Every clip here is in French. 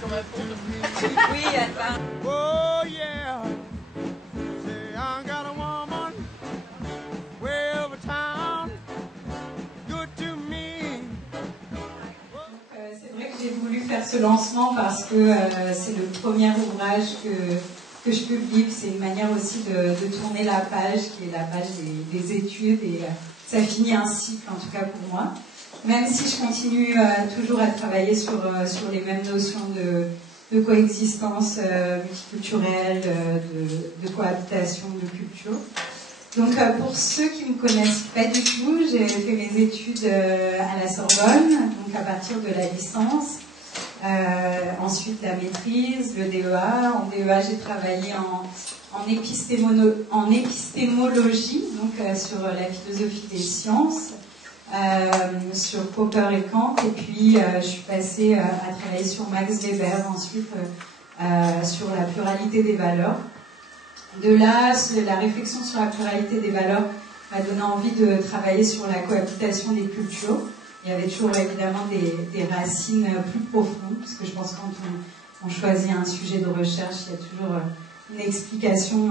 comme un fond. Oui, elle parle. Oh yeah, say I got a woman way over town, good to me. C'est vrai que j'ai voulu faire ce lancement parce que c'est le premier ouvrage que je publie. C'est une manière aussi de tourner la page, qui est la page des études, et ça finit un cycle, en tout cas pour moi. Même si je continue toujours à travailler sur les mêmes notions de coexistence multiculturelle, de cohabitation, de culture. Donc pour ceux qui ne me connaissent pas du tout, j'ai fait mes études à la Sorbonne, donc à partir de la licence. Ensuite la maîtrise, le DEA. En DEA, j'ai travaillé en épistémologie, donc sur la philosophie des sciences, sur Popper et Kant, et puis je suis passée à travailler sur Max Weber, ensuite sur la pluralité des valeurs. De là, la réflexion sur la pluralité des valeurs m'a donné envie de travailler sur la cohabitation des cultures. Il y avait toujours évidemment des racines plus profondes, parce que je pense que quand on choisit un sujet de recherche, il y a toujours une explication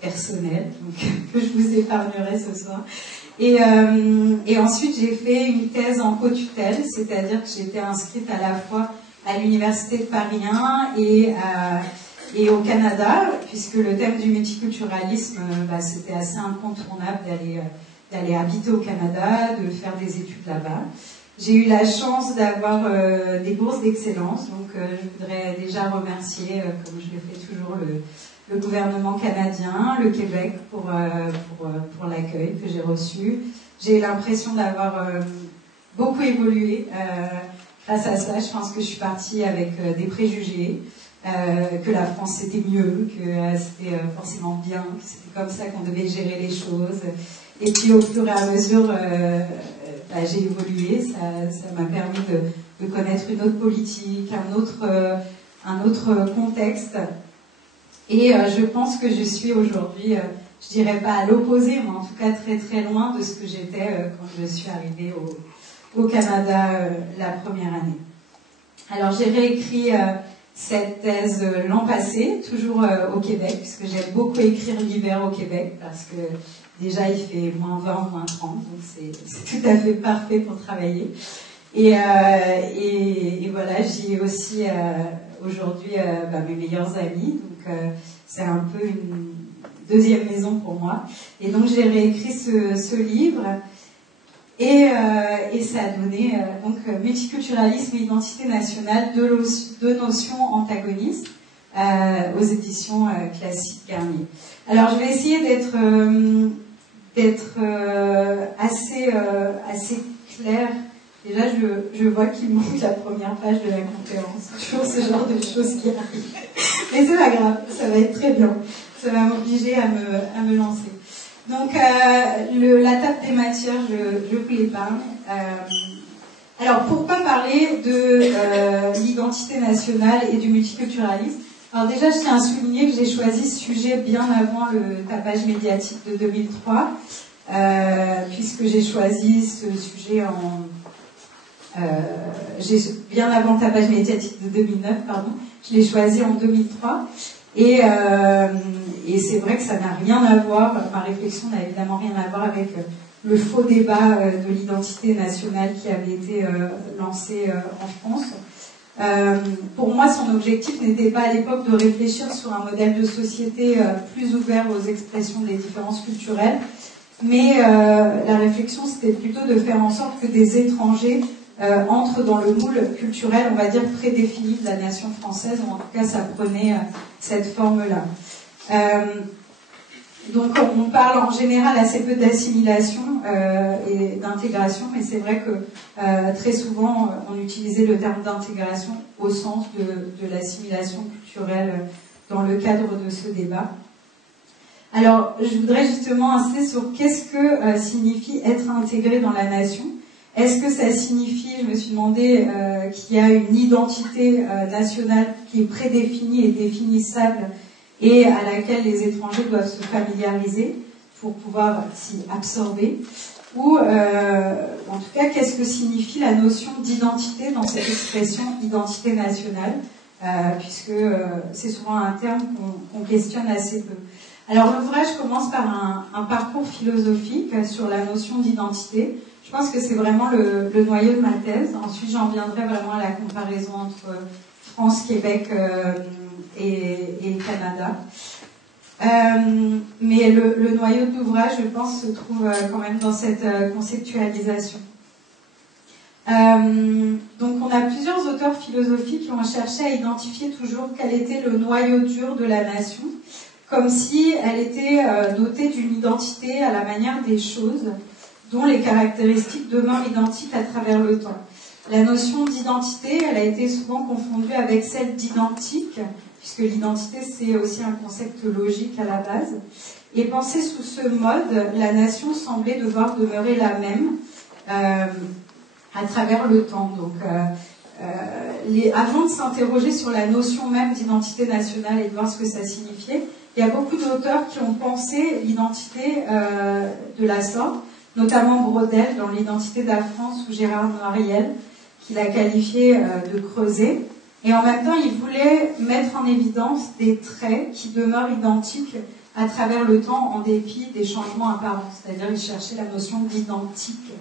personnelle, donc, que je vous épargnerai ce soir. Et ensuite, j'ai fait une thèse en co-tutelle, c'est-à-dire que j'étais inscrite à la fois à l'Université de Paris 1 et au Canada, puisque le thème du multiculturalisme, c'était assez incontournable d'aller habiter au Canada, de faire des études là-bas. J'ai eu la chance d'avoir des bourses d'excellence, donc je voudrais déjà remercier, comme je le fais toujours, le gouvernement canadien, le Québec pour l'accueil que j'ai reçu. J'ai eu l'impression d'avoir beaucoup évolué grâce à ça. Je pense que je suis partie avec des préjugés, que la France c'était mieux, que c'était forcément bien, que c'était comme ça qu'on devait gérer les choses. Et puis au fur et à mesure, j'ai évolué, ça m'a permis de connaître une autre politique, un autre contexte. Et je pense que je suis aujourd'hui, je dirais pas à l'opposé, mais en tout cas très très loin de ce que j'étais quand je suis arrivée au Canada la première année. Alors j'ai réécrit cette thèse l'an passé, toujours au Québec, puisque j'aime beaucoup écrire l'hiver au Québec, parce que déjà il fait moins 20, moins 30, donc c'est tout à fait parfait pour travailler. Et voilà, j'y ai aussi aujourd'hui mes meilleurs amis, donc c'est un peu une deuxième maison pour moi. Et donc j'ai réécrit ce livre, et ça a donné donc multiculturalisme et identité nationale, deux notions antagonistes, aux éditions Classique Garnier. Alors je vais essayer d'être assez claire. Déjà, je vois qu'il manque la première page de la conférence. Toujours ce genre de choses qui arrivent. Mais c'est pas grave, ça va être très bien. Ça va m'obliger à me lancer. Donc, la table des matières, je vous l'épargne. Alors, pourquoi parler de l'identité nationale et du multiculturalisme? Alors déjà, je tiens à souligner que j'ai choisi ce sujet bien avant le tapage médiatique de 2003, puisque j'ai choisi ce sujet bien avant le tapage médiatique de 2009, pardon. Je l'ai choisi en 2003. Et c'est vrai que ça n'a rien à voir, ma réflexion n'a évidemment rien à voir avec le faux débat de l'identité nationale qui avait été lancé en France. Pour moi, son objectif n'était pas à l'époque de réfléchir sur un modèle de société plus ouvert aux expressions des différences culturelles, mais la réflexion, c'était plutôt de faire en sorte que des étrangers entrent dans le moule culturel, on va dire, prédéfini de la nation française, ou en tout cas, ça prenait cette forme-là. Donc, on parle en général assez peu d'assimilation et d'intégration, mais c'est vrai que très souvent, on utilisait le terme d'intégration au sens de l'assimilation culturelle dans le cadre de ce débat. Alors, je voudrais justement insister sur qu'est-ce que signifie être intégré dans la nation. Est-ce que ça signifie, je me suis demandé, qu'il y a une identité nationale qui est prédéfinie et définissable et à laquelle les étrangers doivent se familiariser pour pouvoir s'y absorber? ou en tout cas, qu'est-ce que signifie la notion d'identité dans cette expression identité nationale, puisque c'est souvent un terme qu'on questionne assez peu. Alors l'ouvrage commence par un parcours philosophique sur la notion d'identité. Je pense que c'est vraiment le noyau de ma thèse. Ensuite, j'en viendrai vraiment à la comparaison entre France, Québec et Canada. Mais le noyau de l'ouvrage, je pense, se trouve quand même dans cette conceptualisation. Donc on a plusieurs auteurs philosophiques qui ont cherché à identifier toujours quel était le noyau dur de la nation, comme si elle était dotée d'une identité à la manière des choses, dont les caractéristiques demeurent identiques à travers le temps. La notion d'identité, elle a été souvent confondue avec celle d'identique, puisque l'identité c'est aussi un concept logique à la base. Et pensée sous ce mode, la nation semblait devoir demeurer la même à travers le temps. Donc, avant de s'interroger sur la notion même d'identité nationale et de voir ce que ça signifiait, il y a beaucoup d'auteurs qui ont pensé l'identité de la sorte, notamment Braudel dans l'identité de la France ou Gérard Noiriel, qui l'a qualifié de creuset. Et en même temps, il voulait mettre en évidence des traits qui demeurent identiques à travers le temps en dépit des changements apparents. C'est-à-dire, il cherchait la notion d'identique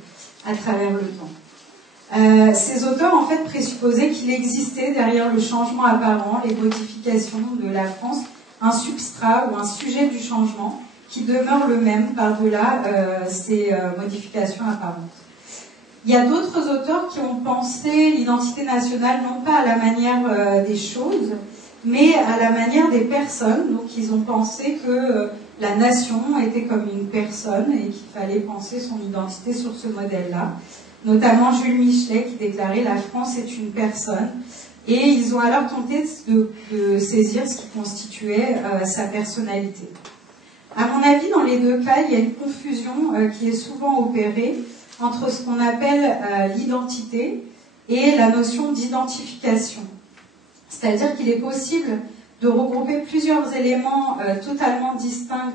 à travers le temps. Ces auteurs, en fait, présupposaient qu'il existait derrière le changement apparent, les modifications de la France, un substrat ou un sujet du changement qui demeure le même par-delà ces modifications apparentes. Il y a d'autres auteurs qui ont pensé l'identité nationale non pas à la manière des choses, mais à la manière des personnes. Donc ils ont pensé que la nation était comme une personne et qu'il fallait penser son identité sur ce modèle-là. Notamment Jules Michelet qui déclarait « La France est une personne ». Et ils ont alors tenté de saisir ce qui constituait sa personnalité. À mon avis, dans les deux cas, il y a une confusion qui est souvent opérée entre ce qu'on appelle l'identité et la notion d'identification. C'est-à-dire qu'il est possible de regrouper plusieurs éléments totalement distincts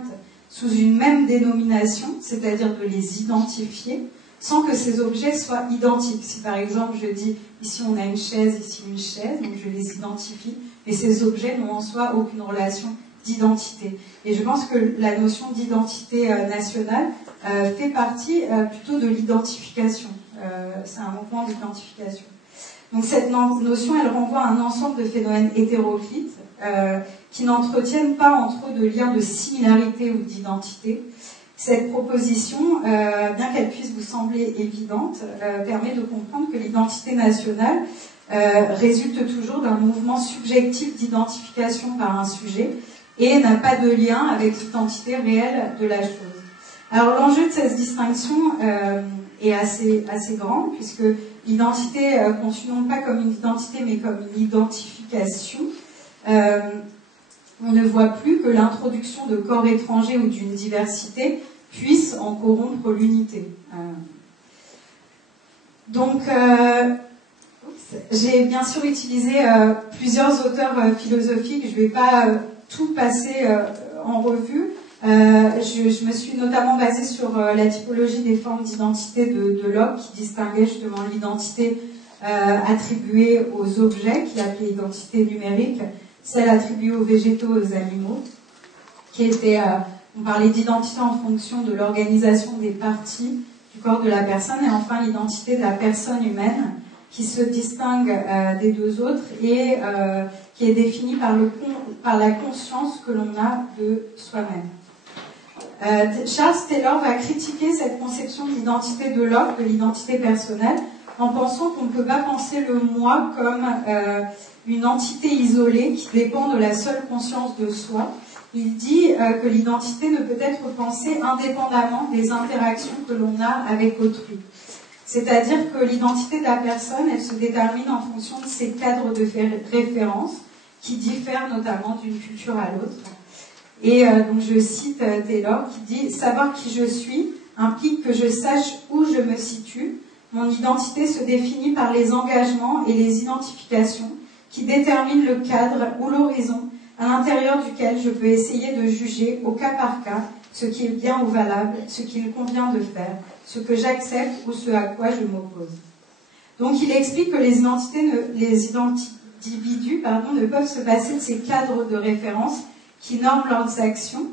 sous une même dénomination, c'est-à-dire de les identifier, sans que ces objets soient identiques. Si par exemple je dis ici on a une chaise, ici une chaise, donc je les identifie, mais ces objets n'ont en soi aucune relation d'identité. Et je pense que la notion d'identité nationale fait partie plutôt de l'identification. C'est un mouvement d'identification. Donc cette notion, elle renvoie à un ensemble de phénomènes hétéroclites qui n'entretiennent pas entre eux de liens de similarité ou d'identité. Cette proposition, bien qu'elle puisse vous sembler évidente, permet de comprendre que l'identité nationale résulte toujours d'un mouvement subjectif d'identification par un sujet et n'a pas de lien avec l'identité réelle de la chose. Alors l'enjeu de cette distinction est assez grand, puisque l'identité conçue non pas comme une identité mais comme une identification, on ne voit plus que l'introduction de corps étrangers ou d'une diversité puisse en corrompre l'unité. Donc, j'ai bien sûr utilisé plusieurs auteurs philosophiques, je ne vais pas tout passer en revue. Je me suis notamment basée sur la typologie des formes d'identité de Locke, qui distinguait justement l'identité attribuée aux objets, qu'il appelait identité numérique, celle attribuée aux végétaux, aux animaux, qui était, on parlait d'identité en fonction de l'organisation des parties du corps de la personne, et enfin l'identité de la personne humaine, qui se distingue des deux autres et qui est définie par la conscience que l'on a de soi-même. Charles Taylor va critiquer cette conception d'identité de Locke, de l'identité personnelle, en pensant qu'on ne peut pas penser le moi comme une entité isolée qui dépend de la seule conscience de soi. Il dit que l'identité ne peut être pensée indépendamment des interactions que l'on a avec autrui. C'est-à-dire que l'identité de la personne, elle se détermine en fonction de ses cadres de référence, qui diffèrent notamment d'une culture à l'autre. Et donc je cite Taylor qui dit « Savoir qui je suis implique que je sache où je me situe. Mon identité se définit par les engagements et les identifications qui déterminent le cadre ou l'horizon à l'intérieur duquel je peux essayer de juger au cas par cas ce qui est bien ou valable, ce qu'il convient de faire, ce que j'accepte ou ce à quoi je m'oppose. Donc il explique que les individus ne peuvent se passer de ces cadres de référence qui norment leurs actions,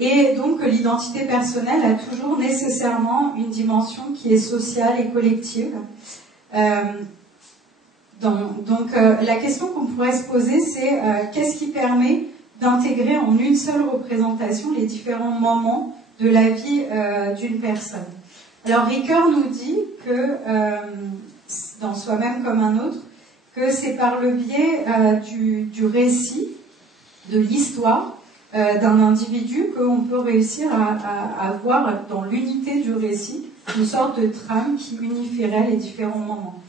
et donc que l'identité personnelle a toujours nécessairement une dimension qui est sociale et collective. La question qu'on pourrait se poser, c'est qu'est-ce qui permet d'intégrer en une seule représentation les différents moments de la vie d'une personne. Alors Ricoeur nous dit que, dans Soi-même comme un autre, que c'est par le biais du récit, de l'histoire d'un individu qu'on peut réussir à avoir dans l'unité du récit une sorte de trame qui unifierait les différents moments.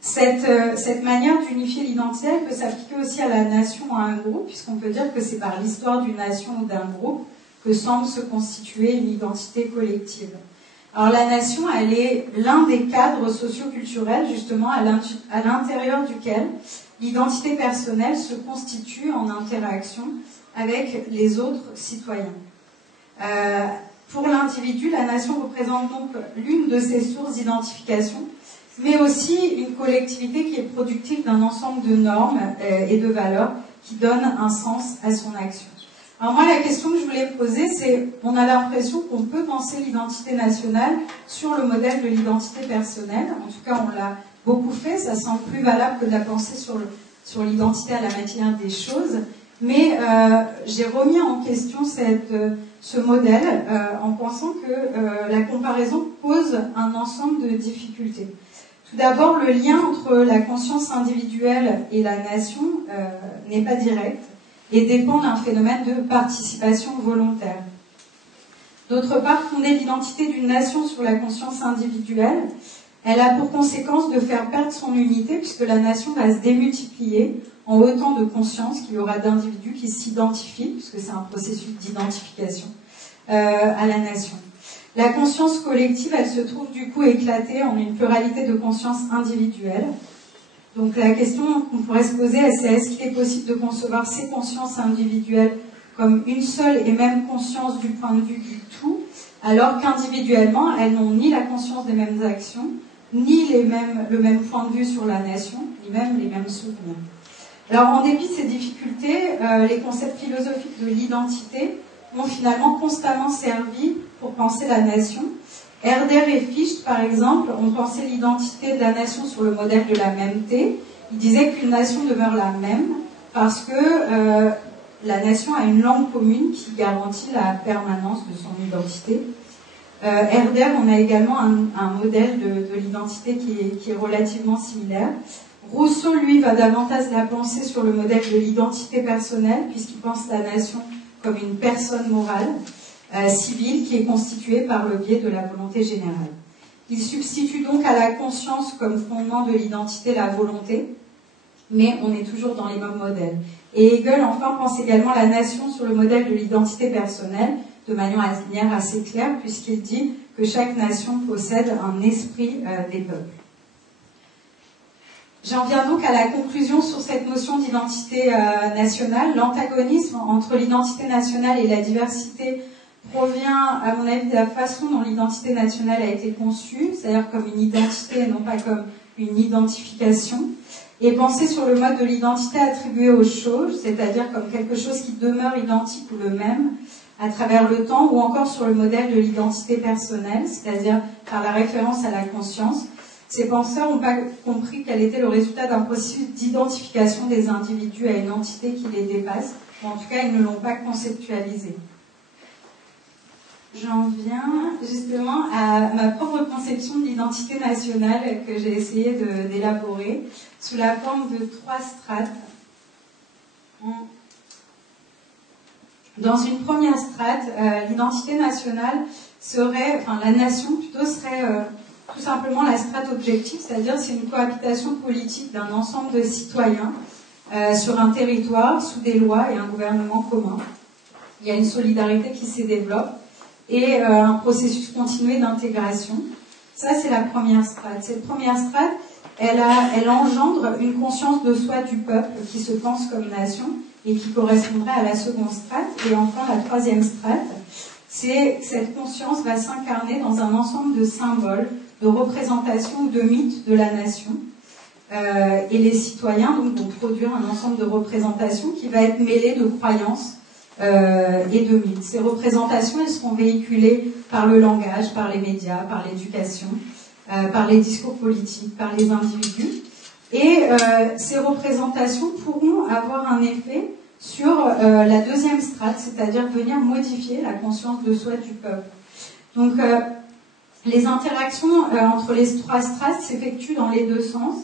Cette manière d'unifier l'identité, elle peut s'appliquer aussi à la nation ou à un groupe, puisqu'on peut dire que c'est par l'histoire d'une nation ou d'un groupe que semble se constituer une identité collective. Alors la nation, elle est l'un des cadres socio-culturels, justement, à l'intérieur duquel l'identité personnelle se constitue en interaction avec les autres citoyens. Pour l'individu, la nation représente donc l'une de ses sources d'identification, mais aussi une collectivité qui est productive d'un ensemble de normes et de valeurs qui donnent un sens à son action. Alors moi, la question que je voulais poser, c'est, on a l'impression qu'on peut penser l'identité nationale sur le modèle de l'identité personnelle. En tout cas, on l'a beaucoup fait, ça semble plus valable que de la penser sur l'identité à la matière des choses. Mais j'ai remis en question ce modèle en pensant que la comparaison pose un ensemble de difficultés. Tout d'abord, le lien entre la conscience individuelle et la nation n'est pas direct et dépend d'un phénomène de participation volontaire. D'autre part, fonder l'identité d'une nation sur la conscience individuelle, elle a pour conséquence de faire perdre son unité puisque la nation va se démultiplier en autant de consciences qu'il y aura d'individus qui s'identifient, puisque c'est un processus d'identification, à la nation. La conscience collective, elle se trouve du coup éclatée en une pluralité de consciences individuelles. Donc la question qu'on pourrait se poser, c'est est-ce qu'il est possible de concevoir ces consciences individuelles comme une seule et même conscience du point de vue du tout, alors qu'individuellement, elles n'ont ni la conscience des mêmes actions, ni le même point de vue sur la nation, ni même les mêmes souvenirs. Alors en dépit de ces difficultés, les concepts philosophiques de l'identité ont finalement constamment servi pour penser la nation. Herder et Fichte, par exemple, ont pensé l'identité de la nation sur le modèle de la mêmeté. Ils disaient qu'une nation demeure la même parce que la nation a une langue commune qui garantit la permanence de son identité. Herder, on a également un modèle de l'identité qui est relativement similaire. Rousseau, lui, va davantage la penser sur le modèle de l'identité personnelle, puisqu'il pense la nation comme une personne morale, civile, qui est constituée par le biais de la volonté générale. Il substitue donc à la conscience comme fondement de l'identité la volonté, mais on est toujours dans les mêmes modèles. Et Hegel, enfin, pense également la nation sur le modèle de l'identité personnelle, de manière assez claire, puisqu'il dit que chaque nation possède un esprit des peuples. J'en viens donc à la conclusion sur cette notion d'identité nationale. L'antagonisme entre l'identité nationale et la diversité provient, à mon avis, de la façon dont l'identité nationale a été conçue, c'est-à-dire comme une identité et non pas comme une identification, et penser sur le mode de l'identité attribuée aux choses, c'est-à-dire comme quelque chose qui demeure identique ou le même à travers le temps, ou encore sur le modèle de l'identité personnelle, c'est-à-dire par la référence à la conscience. Ces penseurs n'ont pas compris quel était le résultat d'un processus d'identification des individus à une entité qui les dépasse, ou en tout cas, ils ne l'ont pas conceptualisé. J'en viens justement à ma propre conception de l'identité nationale que j'ai essayé d'élaborer sous la forme de 3 strates. Dans une première strate, l'identité nationale serait, enfin la nation plutôt serait tout simplement la strate objective, c'est-à-dire c'est une cohabitation politique d'un ensemble de citoyens sur un territoire, sous des lois et un gouvernement commun. Il y a une solidarité qui s'y développe et un processus continué d'intégration. Ça, c'est la première strate. Cette première strate, elle engendre une conscience de soi du peuple qui se pense comme nation et qui correspondrait à la seconde strate. Et enfin, la troisième strate, c'est que cette conscience va s'incarner dans un ensemble de symboles, de représentations ou de mythes de la nation. Et les citoyens donc, vont produire un ensemble de représentations qui va être mêlé de croyances et de mythes. Ces représentations, elles seront véhiculées par le langage, par les médias, par l'éducation, par les discours politiques, par les individus. Et ces représentations pourront avoir un effet sur la deuxième strate, c'est-à-dire venir modifier la conscience de soi du peuple. Donc, les interactions entre les trois strates s'effectuent dans les deux sens,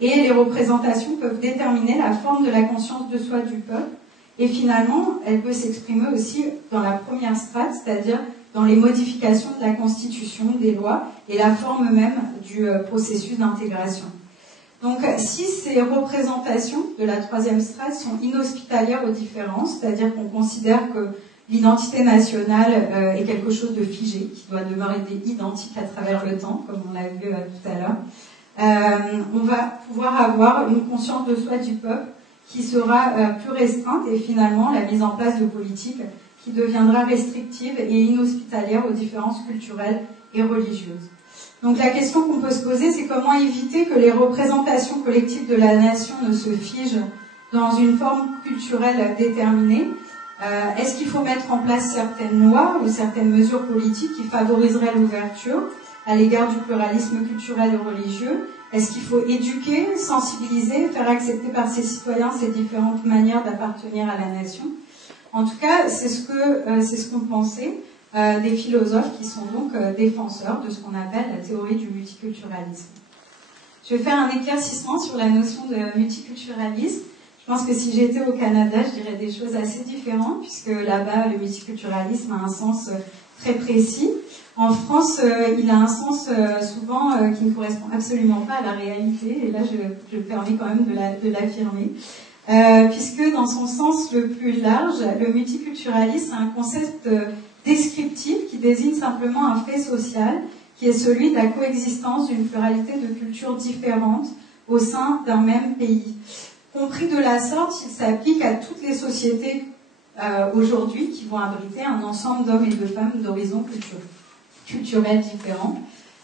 et les représentations peuvent déterminer la forme de la conscience de soi du peuple. Et finalement, elle peut s'exprimer aussi dans la première strate, c'est-à-dire dans les modifications de la Constitution, des lois, et la forme même du processus d'intégration. Donc, si ces représentations de la troisième strate sont inhospitalières aux différences, c'est-à-dire qu'on considère que l'identité nationale est quelque chose de figé, qui doit demeurer identique à travers le temps, comme on l'a vu tout à l'heure, on va pouvoir avoir une conscience de soi du peuple qui sera plus restreinte et finalement la mise en place de politiques qui deviendra restrictive et inhospitalière aux différences culturelles et religieuses. Donc la question qu'on peut se poser, c'est comment éviter que les représentations collectives de la nation ne se figent dans une forme culturelle déterminée. Est-ce qu'il faut mettre en place certaines lois ou certaines mesures politiques qui favoriseraient l'ouverture à l'égard du pluralisme culturel et religieux? Est-ce qu'il faut éduquer, sensibiliser, faire accepter par ses citoyens ces différentes manières d'appartenir à la nation? En tout cas, c'est ce qu'ont pensé des philosophes qui sont donc défenseurs de ce qu'on appelle la théorie du multiculturalisme. Je vais faire un éclaircissement sur la notion de multiculturalisme. Je pense que si j'étais au Canada, je dirais des choses assez différentes, puisque là-bas, le multiculturalisme a un sens très précis. En France, il a un sens souvent qui ne correspond absolument pas à la réalité, et là, je me permets quand même de l'affirmer. Puisque dans son sens le plus large, le multiculturalisme, c'est un concept descriptif qui désigne simplement un fait social qui est celui de la coexistence d'une pluralité de cultures différentes au sein d'un même pays. Compris de la sorte, il s'applique à toutes les sociétés aujourd'hui qui vont abriter un ensemble d'hommes et de femmes d'horizons culturels différents.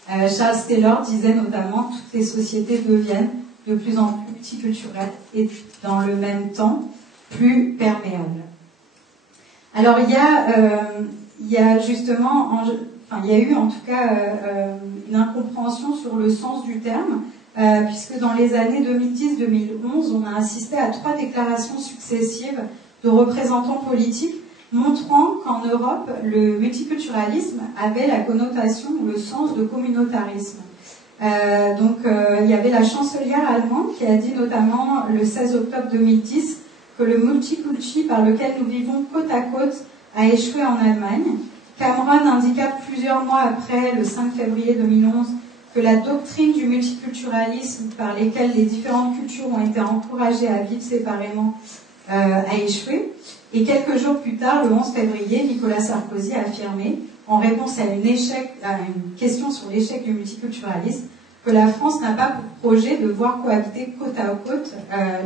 Charles Taylor disait notamment que toutes les sociétés deviennent de plus en plus multiculturelles et dans le même temps plus perméables. Alors il y a justement, il y a eu en tout cas une incompréhension sur le sens du terme, puisque dans les années 2010-2011, on a assisté à 3 déclarations successives de représentants politiques montrant qu'en Europe, le multiculturalisme avait la connotation ou le sens de communautarisme. Il y avait la chancelière allemande qui a dit notamment le 16 octobre 2010 que le multiculti par lequel nous vivons côte à côte a échoué en Allemagne. Cameron indiqua plusieurs mois après, le 5 février 2011, que la doctrine du multiculturalisme par lesquelles les différentes cultures ont été encouragées à vivre séparément a échoué. Et quelques jours plus tard, le 11 février, Nicolas Sarkozy a affirmé, en réponse à une question sur l'échec du multiculturalisme, que la France n'a pas pour projet de voir cohabiter côte à côte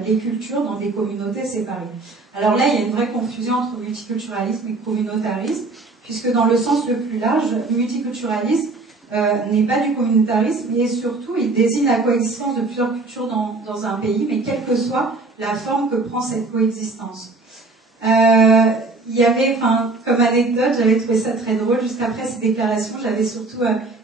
les cultures dans des communautés séparées. Alors là, il y a une vraie confusion entre multiculturalisme et communautarisme, puisque dans le sens le plus large, le multiculturalisme n'est pas du communautarisme, et surtout, il désigne la coexistence de plusieurs cultures dans un pays, mais quelle que soit la forme que prend cette coexistence. Il y avait, comme anecdote, j'avais trouvé ça très drôle, juste après ces déclarations, j'avais surtout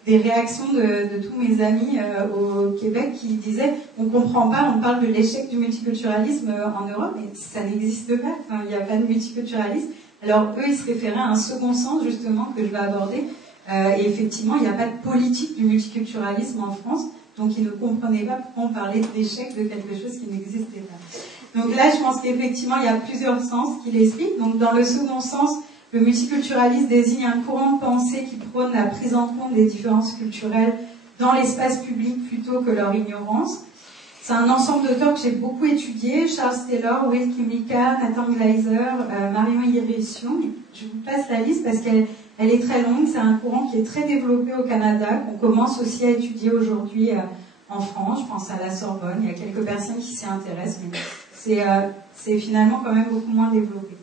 des réactions de tous mes amis au Québec qui disaient on comprend pas, on parle de l'échec du multiculturalisme en Europe, mais ça n'existe pas, il n'y a pas de multiculturalisme. Alors eux, ils se référaient à un second sens justement que je vais aborder, et effectivement, il n'y a pas de politique du multiculturalisme en France, donc ils ne comprenaient pas pourquoi on parlait d'échec de quelque chose qui n'existait pas. Donc là, je pense qu'effectivement, il y a plusieurs sens qui l'expliquent. Donc dans le second sens, le multiculturalisme désigne un courant de pensée qui prône la prise en compte des différences culturelles dans l'espace public plutôt que leur ignorance. C'est un ensemble d'auteurs que j'ai beaucoup étudié, Charles Taylor, Will Kimlicka, Nathan Gleiser, Marion Hirschhorn. Je vous passe la liste parce qu'elle est très longue. C'est un courant qui est très développé au Canada, qu'on commence aussi à étudier aujourd'hui en France. Je pense à la Sorbonne, il y a quelques personnes qui s'y intéressent, mais c'est finalement quand même beaucoup moins développé.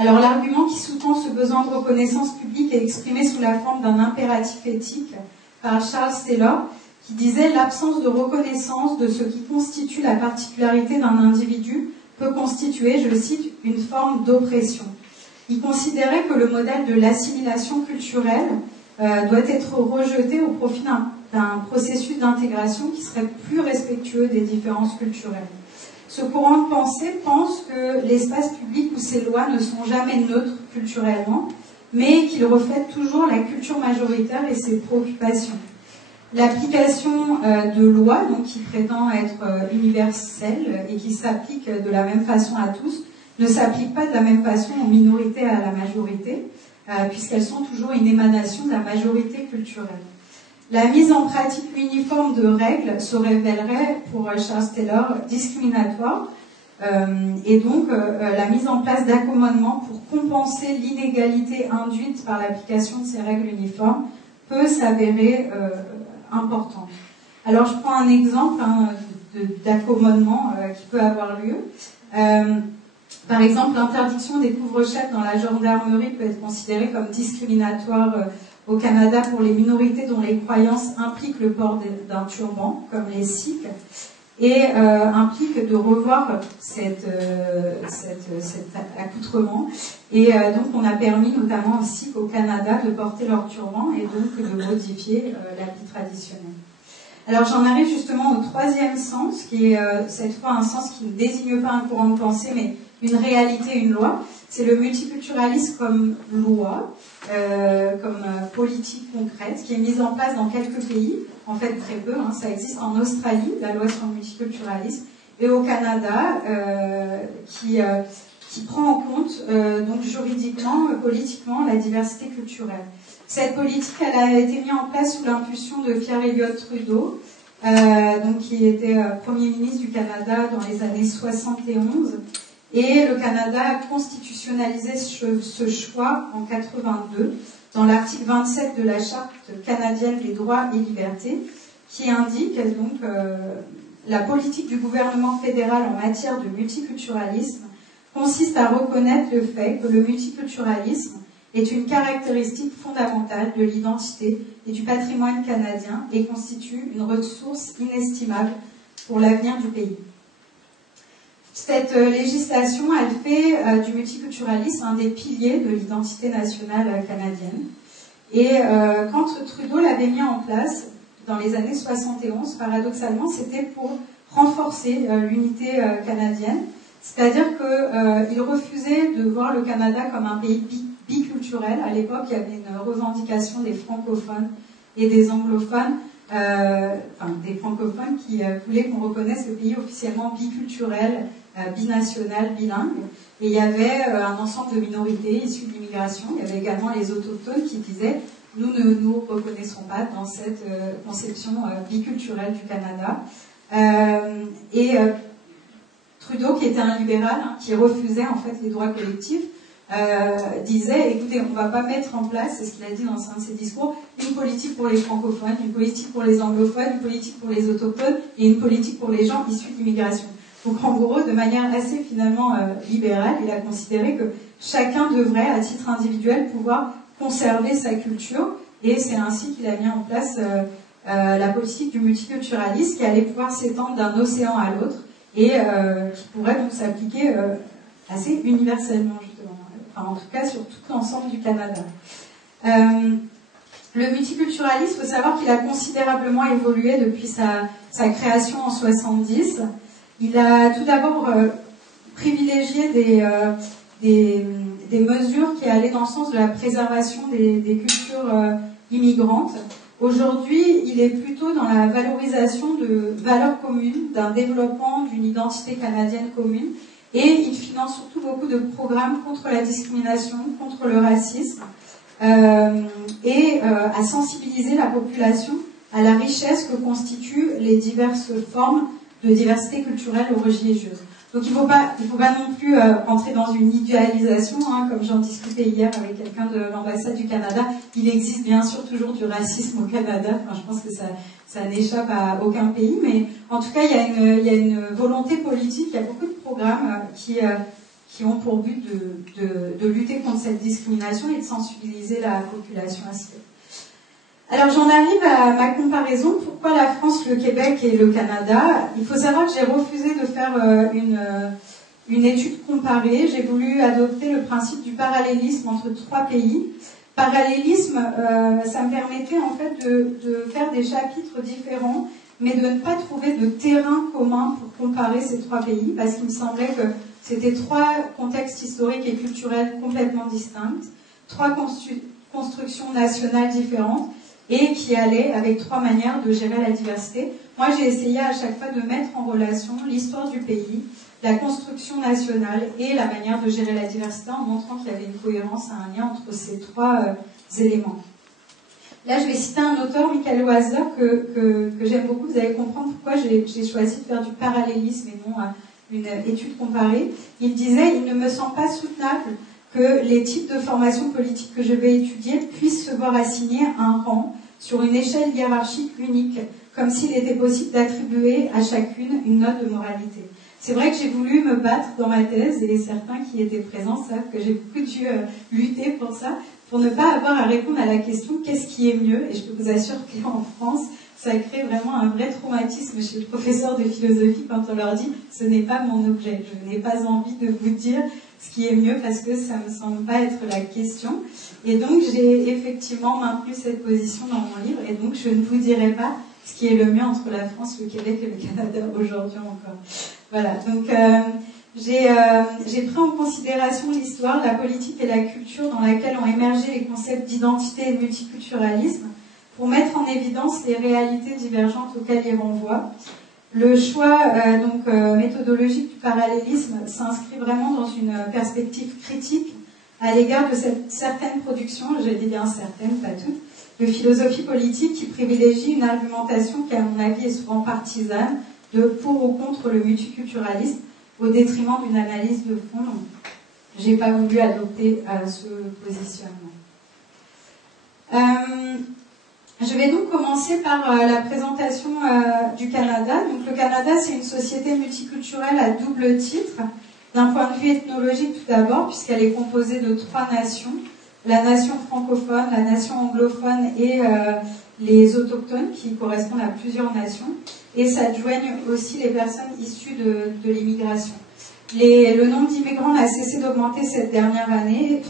Alors l'argument qui sous-tend ce besoin de reconnaissance publique est exprimé sous la forme d'un impératif éthique par Charles Taylor, qui disait « L'absence de reconnaissance de ce qui constitue la particularité d'un individu peut constituer, je cite, une forme d'oppression ». Il considérait que le modèle de l'assimilation culturelle doit être rejeté au profit d'un processus d'intégration qui serait plus respectueux des différences culturelles. Ce courant de pensée pense que l'espace public ou ses lois ne sont jamais neutres culturellement, mais qu'ils reflètent toujours la culture majoritaire et ses préoccupations. L'application de lois, donc, qui prétend être universelle et qui s'applique de la même façon à tous, ne s'applique pas de la même façon aux minorités et à la majorité, puisqu'elles sont toujours une émanation de la majorité culturelle. La mise en pratique uniforme de règles se révélerait, pour Charles Taylor, discriminatoire, et donc la mise en place d'accommodements pour compenser l'inégalité induite par l'application de ces règles uniformes peut s'avérer importante. Alors je prends un exemple d'accommodement qui peut avoir lieu. Par exemple, l'interdiction des couvre-chefs dans la gendarmerie peut être considérée comme discriminatoire au Canada pour les minorités dont les croyances impliquent le port d'un turban, comme les Sikhs, et implique de revoir cet accoutrement. Et donc on a permis notamment aux Sikhs au Canada de porter leur turban et donc de modifier l'habit traditionnel. Alors j'en arrive justement au troisième sens, qui est cette fois un sens qui ne désigne pas un courant de pensée, mais une réalité, une loi. C'est le multiculturalisme comme loi, comme politique concrète, qui est mise en place dans quelques pays, en fait très peu, hein, ça existe en Australie, la loi sur le multiculturalisme, et au Canada, qui prend en compte donc juridiquement, politiquement, la diversité culturelle. Cette politique, elle a été mise en place sous l'impulsion de Pierre Elliott Trudeau, donc qui était Premier ministre du Canada dans les années 71. Et le Canada a constitutionnalisé ce choix en 82 dans l'article 27 de la Charte canadienne des droits et libertés, qui indique donc la politique du gouvernement fédéral en matière de multiculturalisme consiste à reconnaître le fait que le multiculturalisme est une caractéristique fondamentale de l'identité et du patrimoine canadien et constitue une ressource inestimable pour l'avenir du pays. Cette législation, elle fait du multiculturalisme un des piliers de l'identité nationale canadienne. Et quand Trudeau l'avait mis en place dans les années 71, paradoxalement, c'était pour renforcer l'unité canadienne. C'est-à-dire qu'il refusait de voir le Canada comme un pays biculturel. À l'époque, il y avait une revendication des francophones et des anglophones, des francophones qui voulaient qu'on reconnaisse le pays officiellement biculturel, binational, bilingue. Et il y avait un ensemble de minorités issues de l'immigration. Il y avait également les autochtones qui disaient « nous ne nous reconnaissons pas dans cette conception biculturelle du Canada ». Trudeau, qui était un libéral, hein, qui refusait en fait les droits collectifs, disait, écoutez, on ne va pas mettre en place, c'est ce qu'il a dit dans un de ses discours, une politique pour les francophones, une politique pour les anglophones, une politique pour les autochtones et une politique pour les gens issus de l'immigration. Donc en gros, de manière assez finalement libérale, il a considéré que chacun devrait, à titre individuel, pouvoir conserver sa culture, et c'est ainsi qu'il a mis en place la politique du multiculturalisme qui allait pouvoir s'étendre d'un océan à l'autre et qui pourrait donc s'appliquer assez universellement, justement. Enfin, en tout cas, sur tout l'ensemble du Canada. Le multiculturalisme, il faut savoir qu'il a considérablement évolué depuis sa création en 70. Il a tout d'abord privilégié des mesures qui allaient dans le sens de la préservation des cultures immigrantes. Aujourd'hui, il est plutôt dans la valorisation de valeurs communes, d'un développement d'une identité canadienne commune, et il finance surtout beaucoup de programmes contre la discrimination, contre le racisme, et à sensibiliser la population à la richesse que constituent les diverses formes de diversité culturelle ou religieuse. Donc il ne faut pas non plus entrer dans une idéalisation, hein, comme j'en discutais hier avec quelqu'un de l'ambassade du Canada. Il existe bien sûr toujours du racisme au Canada, enfin, je pense que ça n'échappe à aucun pays, mais en tout cas il y a une volonté politique, il y a beaucoup de programmes qui qui ont pour but de lutter contre cette discrimination et de sensibiliser la population à cela. Alors j'en arrive à ma comparaison, pourquoi la France, le Québec et le Canada. Il faut savoir que j'ai refusé de faire une étude comparée, j'ai voulu adopter le principe du parallélisme entre 3 pays. Parallélisme, ça me permettait en fait de faire des chapitres différents, mais de ne pas trouver de terrain commun pour comparer ces 3 pays, parce qu'il me semblait que c'était 3 contextes historiques et culturels complètement distincts, 3 constructions nationales différentes, et qui allaient avec 3 manières de gérer la diversité. Moi, j'ai essayé à chaque fois de mettre en relation l'histoire du pays, la construction nationale et la manière de gérer la diversité en montrant qu'il y avait une cohérence, un lien entre ces 3 éléments. Là, je vais citer un auteur, Michael Wasler, que j'aime beaucoup. Vous allez comprendre pourquoi j'ai choisi de faire du parallélisme et non une étude comparée. Il disait « Il ne me semble pas soutenable que les types de formations politiques que je vais étudier puissent se voir assigner un rang sur une échelle hiérarchique unique, comme s'il était possible d'attribuer à chacune une note de moralité. » C'est vrai que j'ai voulu me battre dans ma thèse, et certains qui étaient présents savent que j'ai beaucoup dû lutter pour ça, pour ne pas avoir à répondre à la question « qu'est-ce qui est mieux ?» Et je peux vous assurer qu'en France, ça crée vraiment un vrai traumatisme chez les professeurs de philosophie quand on leur dit « ce n'est pas mon objet, je n'ai pas envie de vous dire ce qui est mieux parce que ça ne me semble pas être la question ». Et donc j'ai effectivement maintenu cette position dans mon livre, et donc je ne vous dirai pas ce qui est le mieux entre la France, le Québec et le Canada aujourd'hui encore. Voilà, donc j'ai pris en considération l'histoire, la politique et la culture dans laquelle ont émergé les concepts d'identité et de multiculturalisme pour mettre en évidence les réalités divergentes auxquelles ils renvoient. Le choix méthodologique du parallélisme s'inscrit vraiment dans une perspective critique à l'égard de certaines productions, je dis bien certaines, pas toutes, de philosophie politique qui privilégie une argumentation qui, à mon avis, est souvent partisane, de pour ou contre le multiculturalisme, au détriment d'une analyse de fond. Je n'ai pas voulu adopter ce positionnement. Je vais donc commencer par la présentation du Canada. Donc, le Canada, c'est une société multiculturelle à double titre. D'un point de vue ethnologique tout d'abord, puisqu'elle est composée de 3 nations. La nation francophone, la nation anglophone et les autochtones qui correspondent à plusieurs nations. Et s'adjoignent aussi les personnes issues de l'immigration. Le nombre d'immigrants n'a cessé d'augmenter ces dernières années,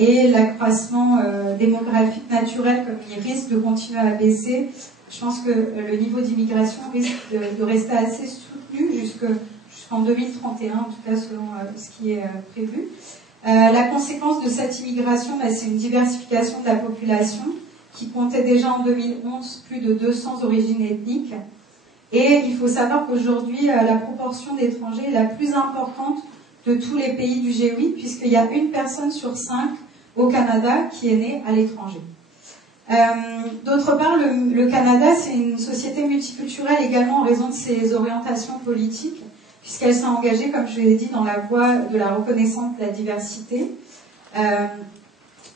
et l'accroissement démographique naturel, comme il risque de continuer à baisser, je pense que le niveau d'immigration risque de rester assez soutenu jusqu'en 2031, en tout cas selon ce qui est prévu. La conséquence de cette immigration, c'est une diversification de la population qui comptait déjà en 2011 plus de 200 origines ethniques. Et il faut savoir qu'aujourd'hui, la proportion d'étrangers est la plus importante de tous les pays du G8, puisqu'il y a 1 personne sur 5 au Canada qui est née à l'étranger. D'autre part, le Canada, c'est une société multiculturelle également en raison de ses orientations politiques, puisqu'elle s'est engagée, comme je l'ai dit, dans la voie de la reconnaissance de la diversité.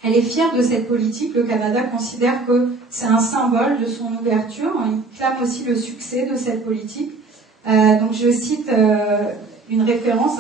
Elle est fière de cette politique. Le Canada considère que c'est un symbole de son ouverture. Il clame aussi le succès de cette politique. Donc je cite une référence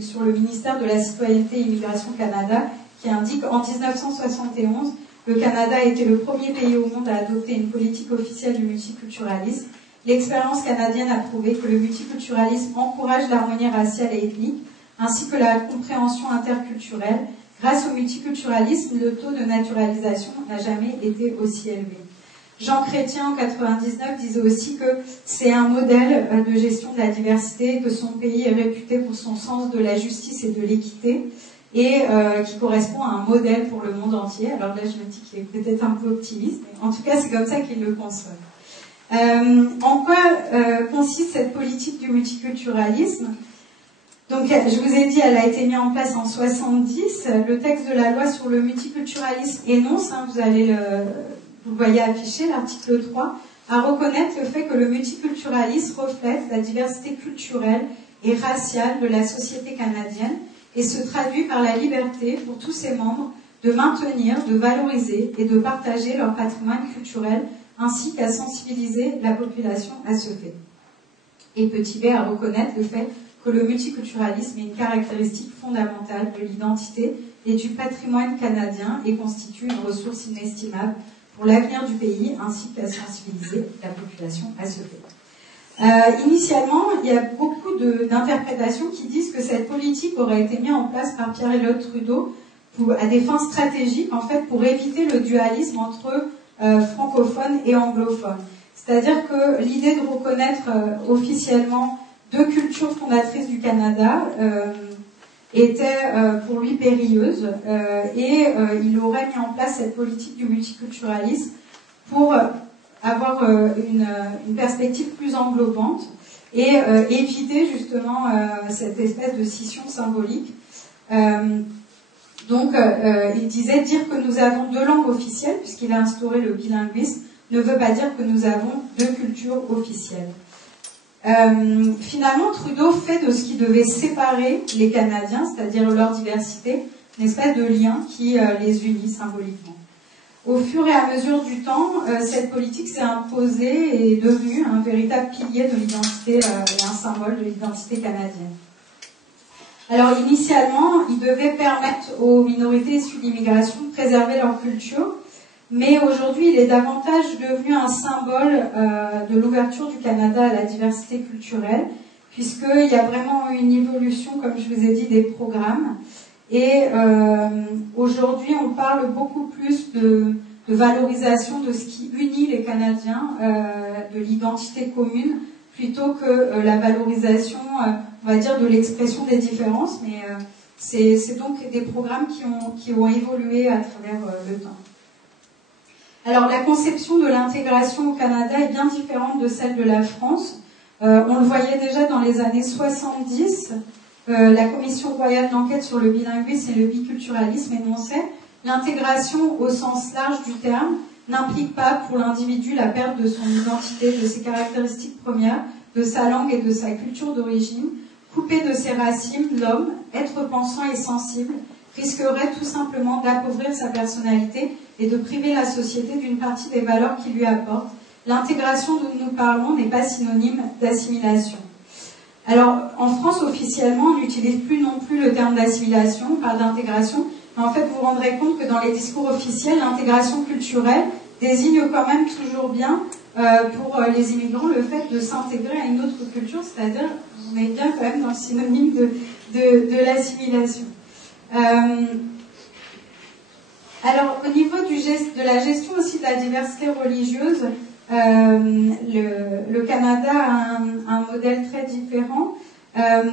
sur le ministère de la Citoyenneté et Immigration Canada qui indique « En 1971, le Canada était le premier pays au monde à adopter une politique officielle du multiculturalisme. L'expérience canadienne a prouvé que le multiculturalisme encourage l'harmonie raciale et ethnique, ainsi que la compréhension interculturelle. Grâce au multiculturalisme, le taux de naturalisation n'a jamais été aussi élevé. » Jean Chrétien, en 1999, disait aussi que c'est un modèle de gestion de la diversité, que son pays est réputé pour son sens de la justice et de l'équité, et qui correspond à un modèle pour le monde entier. Alors là, je me dis qu'il est peut-être un peu optimiste, mais en tout cas, c'est comme ça qu'il le conçoit. En quoi consiste cette politique du multiculturalisme ? Donc, je vous ai dit, elle a été mise en place en 70. Le texte de la loi sur le multiculturalisme énonce, vous le voyez affiché, l'article 3, à reconnaître le fait que le multiculturalisme reflète la diversité culturelle et raciale de la société canadienne et se traduit par la liberté pour tous ses membres de maintenir, de valoriser et de partager leur patrimoine culturel ainsi qu'à sensibiliser la population à ce fait. Et petit b, à reconnaître le fait que le multiculturalisme est une caractéristique fondamentale de l'identité et du patrimoine canadien et constitue une ressource inestimable pour l'avenir du pays ainsi qu'à sensibiliser la population à ce fait. Initialement, il y a beaucoup d'interprétations qui disent que cette politique aurait été mise en place par Pierre Elliott Trudeau à des fins stratégiques, en fait, pour éviter le dualisme entre francophones et anglophones. C'est-à-dire que l'idée de reconnaître officiellement deux cultures fondatrices du Canada était pour lui périlleuse et il aurait mis en place cette politique du multiculturalisme pour avoir une perspective plus englobante et éviter justement cette espèce de scission symbolique. Donc, il disait dire que nous avons deux langues officielles, puisqu'il a instauré le bilinguisme, ne veut pas dire que nous avons deux cultures officielles. Finalement, Trudeau fait de ce qui devait séparer les Canadiens, c'est-à-dire leur diversité, une espèce de lien qui les unit symboliquement. Au fur et à mesure du temps, cette politique s'est imposée et est devenue un véritable pilier de l'identité et un symbole de l'identité canadienne. Alors, initialement, il devait permettre aux minorités issues d'immigration de préserver leur culture, mais aujourd'hui, il est davantage devenu un symbole de l'ouverture du Canada à la diversité culturelle, puisqu'il y a vraiment une évolution, comme je vous ai dit, des programmes. Et aujourd'hui, on parle beaucoup plus de valorisation de ce qui unit les Canadiens, de l'identité commune, plutôt que la valorisation, on va dire, de l'expression des différences. Mais c'est donc des programmes qui ont évolué à travers le temps. Alors, la conception de l'intégration au Canada est bien différente de celle de la France. On le voyait déjà dans les années 70. La Commission royale d'enquête sur le bilinguisme et le biculturalisme énonçait « L'intégration au sens large du terme n'implique pas pour l'individu la perte de son identité, de ses caractéristiques premières, de sa langue et de sa culture d'origine. Coupé de ses racines, l'homme, être pensant et sensible, risquerait tout simplement d'appauvrir sa personnalité et de priver la société d'une partie des valeurs qui lui apportent. L'intégration dont nous parlons n'est pas synonyme d'assimilation. » Alors, en France, officiellement, on n'utilise plus non plus le terme d'assimilation, on parle d'intégration, mais en fait, vous vous rendrez compte que dans les discours officiels, l'intégration culturelle désigne quand même toujours bien, pour les immigrants, le fait de s'intégrer à une autre culture, c'est-à-dire, on est bien quand même dans le synonyme de l'assimilation. Alors, au niveau de la gestion aussi de la diversité religieuse, le Canada a un modèle très différent.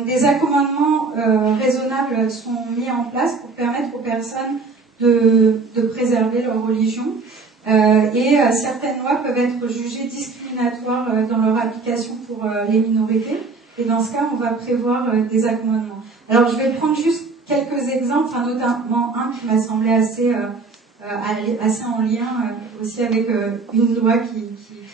Des accommodements raisonnables sont mis en place pour permettre aux personnes de préserver leur religion. Et certaines lois peuvent être jugées discriminatoires dans leur application pour les minorités. Et dans ce cas, on va prévoir des accommodements. Alors, je vais prendre juste quelques exemples, enfin, notamment un qui m'a semblé assez en lien aussi avec une loi qui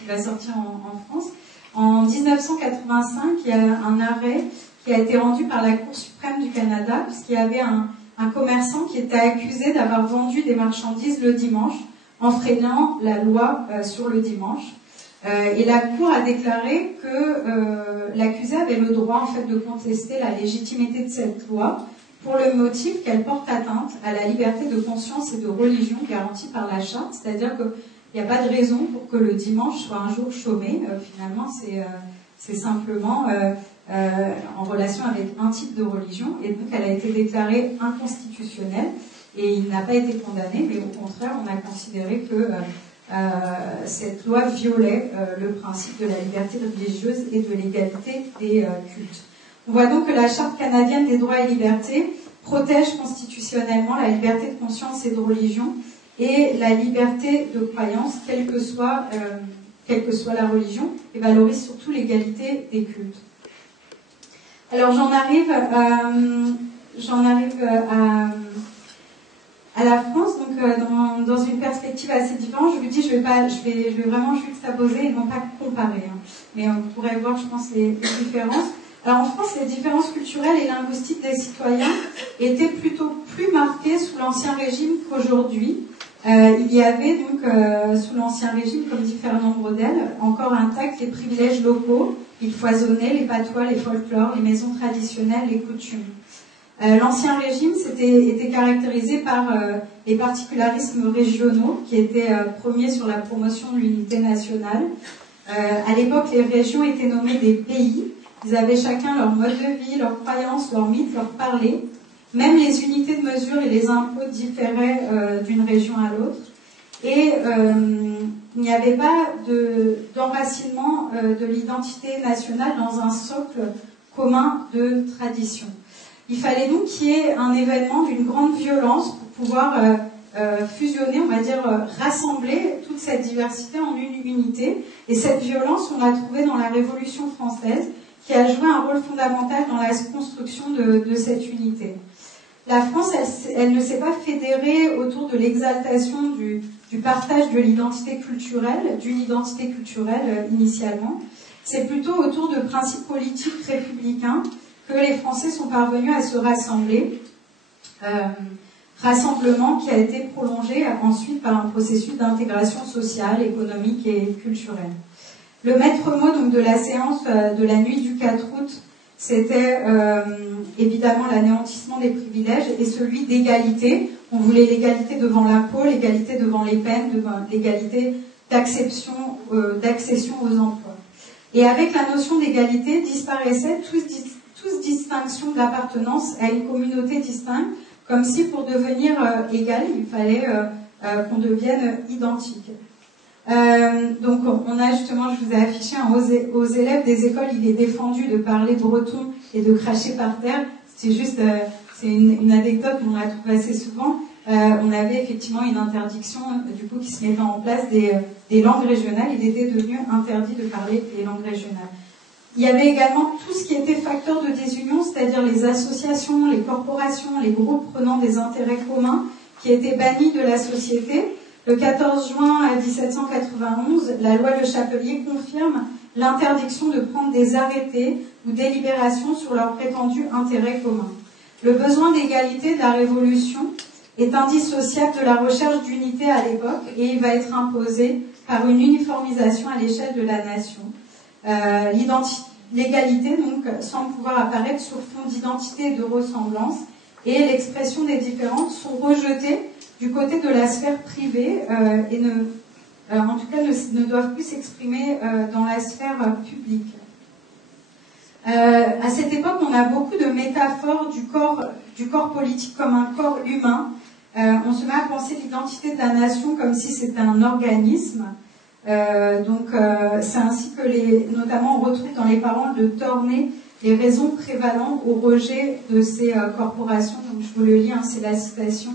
va sortir en France. En 1985, il y a un arrêt qui a été rendu par la Cour suprême du Canada, puisqu'il y avait un commerçant qui était accusé d'avoir vendu des marchandises le dimanche, enfreignant la loi sur le dimanche. Et la Cour a déclaré que l'accusé avait le droit, en fait, de contester la légitimité de cette loi pour le motif qu'elle porte atteinte à la liberté de conscience et de religion garantie par la Charte, c'est-à-dire qu'il n'y a pas de raison pour que le dimanche soit un jour chômé. Finalement, c'est simplement en relation avec un type de religion, et donc elle a été déclarée inconstitutionnelle, et il n'a pas été condamné, mais au contraire, on a considéré que cette loi violait le principe de la liberté religieuse et de l'égalité des cultes. On voit donc que la Charte canadienne des droits et libertés protège constitutionnellement la liberté de conscience et de religion et la liberté de croyance, quelle que soit la religion, et valorise surtout l'égalité des cultes. Alors j'en arrive à la France, donc dans une perspective assez différente. Je vous dis, je vais vraiment juxtaposer et non pas comparer, hein. Mais on pourrait voir, je pense, les différences. Alors en France, les différences culturelles et linguistiques des citoyens étaient plutôt plus marquées sous l'Ancien Régime qu'aujourd'hui. Il y avait donc, sous l'Ancien Régime, comme dit Fernand Braudel, encore intacts les privilèges locaux, Il foisonnait les patois, les folklores, les maisons traditionnelles, les coutumes. L'Ancien Régime était caractérisé par les particularismes régionaux qui étaient premiers sur la promotion de l'unité nationale. À l'époque, les régions étaient nommées des pays. Ils avaient chacun leur mode de vie, leurs croyances, leurs mythes, leur parler. Même les unités de mesure et les impôts différaient d'une région à l'autre. Et il n'y avait pas d'enracinement de l'identité nationale dans un socle commun de tradition. Il fallait donc qu'il y ait un événement d'une grande violence pour pouvoir fusionner, on va dire rassembler toute cette diversité en une unité. Et cette violence, on l'a trouvée dans la Révolution française, qui a joué un rôle fondamental dans la construction de cette unité. La France, elle ne s'est pas fédérée autour de l'exaltation du partage de l'identité culturelle, d'une identité culturelle initialement. C'est plutôt autour de principes politiques républicains que les Français sont parvenus à se rassembler. Rassemblement qui a été prolongé ensuite par un processus d'intégration sociale, économique et culturelle. Le maître mot donc, de la séance de la nuit du 4 août, c'était évidemment l'anéantissement des privilèges et celui d'égalité. On voulait l'égalité devant l'impôt, l'égalité devant les peines, l'égalité d'accession aux emplois. Et avec la notion d'égalité disparaissait toute distinction d'appartenance à une communauté distincte, comme si pour devenir égal, il fallait qu'on devienne identique. Donc on a justement, je vous ai affiché aux élèves des écoles, il est défendu de parler breton et de cracher par terre. C'est juste, c'est une anecdote, on la trouve assez souvent. On avait effectivement une interdiction du coup qui se mettait en place des langues régionales. Il était devenu interdit de parler les langues régionales. Il y avait également tout ce qui était facteur de désunion, c'est-à-dire les associations, les corporations, les groupes prenant des intérêts communs qui étaient bannis de la société. Le 14 juin 1791, la loi Le Chapelier confirme l'interdiction de prendre des arrêtés ou délibérations sur leurs prétendus intérêts communs. Le besoin d'égalité de la Révolution est indissociable de la recherche d'unité à l'époque et il va être imposé par une uniformisation à l'échelle de la nation. L'égalité donc semble pouvoir apparaître sur fond d'identité et de ressemblance et l'expression des différences sont rejetées du côté de la sphère privée et en tout cas ne doivent plus s'exprimer dans la sphère publique. À cette époque, on a beaucoup de métaphores du corps politique comme un corps humain. On se met à penser l'identité de la nation comme si c'était un organisme. C'est ainsi que notamment on retrouve dans les paroles de Torné les raisons prévalant au rejet de ces corporations. Donc je vous le lis, c'est la citation.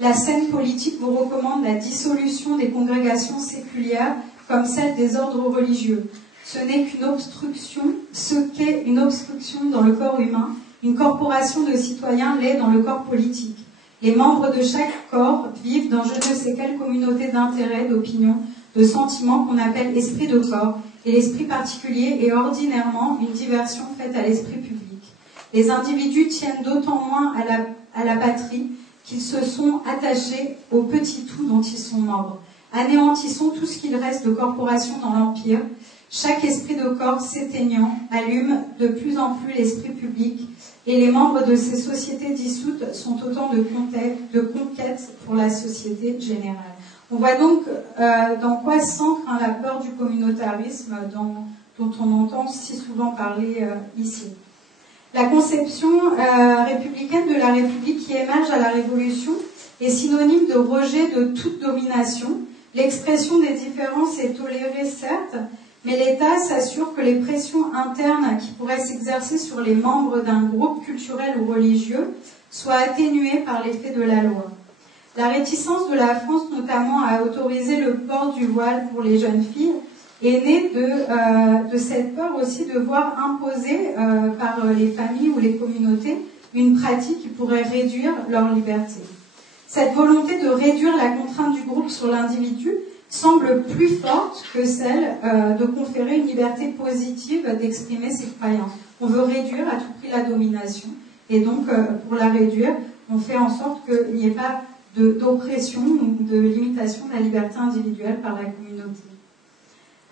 La scène politique vous recommande la dissolution des congrégations séculières comme celle des ordres religieux. Ce n'est qu'une obstruction, ce qu'est une obstruction dans le corps humain, une corporation de citoyens l'est dans le corps politique. Les membres de chaque corps vivent dans je ne sais quelle communauté d'intérêts, d'opinions, de sentiments qu'on appelle esprit de corps, et l'esprit particulier est ordinairement une diversion faite à l'esprit public. Les individus tiennent d'autant moins à la patrie qu'ils se sont attachés au petit tout dont ils sont membres. Anéantissons tout ce qu'il reste de corporation dans l'Empire. Chaque esprit de corps s'éteignant allume de plus en plus l'esprit public et les membres de ces sociétés dissoutes sont autant de conquêtes pour la société générale. On voit donc dans quoi s'ancre la peur du communautarisme dont on entend si souvent parler ici. La conception républicaine de la République qui émerge à la Révolution est synonyme de rejet de toute domination. L'expression des différences est tolérée, certes, mais l'État s'assure que les pressions internes qui pourraient s'exercer sur les membres d'un groupe culturel ou religieux soient atténuées par l'effet de la loi. La réticence de la France, notamment, à autoriser le port du voile pour les jeunes filles, est née de cette peur aussi de voir imposer par les familles ou les communautés une pratique qui pourrait réduire leur liberté. Cette volonté de réduire la contrainte du groupe sur l'individu semble plus forte que celle de conférer une liberté positive d'exprimer ses croyances. On veut réduire à tout prix la domination et donc pour la réduire, on fait en sorte qu'il n'y ait pas d'oppression ou de limitation de la liberté individuelle par la communauté.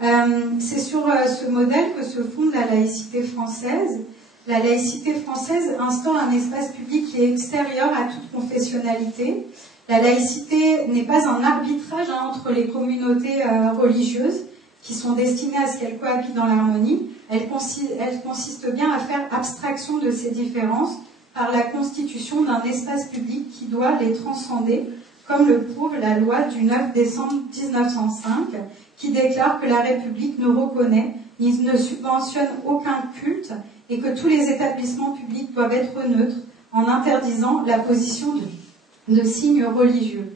C'est sur ce modèle que se fonde la laïcité française. La laïcité française instaure un espace public qui est extérieur à toute confessionnalité. La laïcité n'est pas un arbitrage entre les communautés religieuses qui sont destinées à ce qu'elles cohabitent dans l'harmonie. Elle consiste bien à faire abstraction de ces différences par la constitution d'un espace public qui doit les transcender, comme le prouve la loi du 9 décembre 1905, qui déclare que la République ne reconnaît ni ne subventionne aucun culte et que tous les établissements publics doivent être neutres en interdisant la position de signes religieux.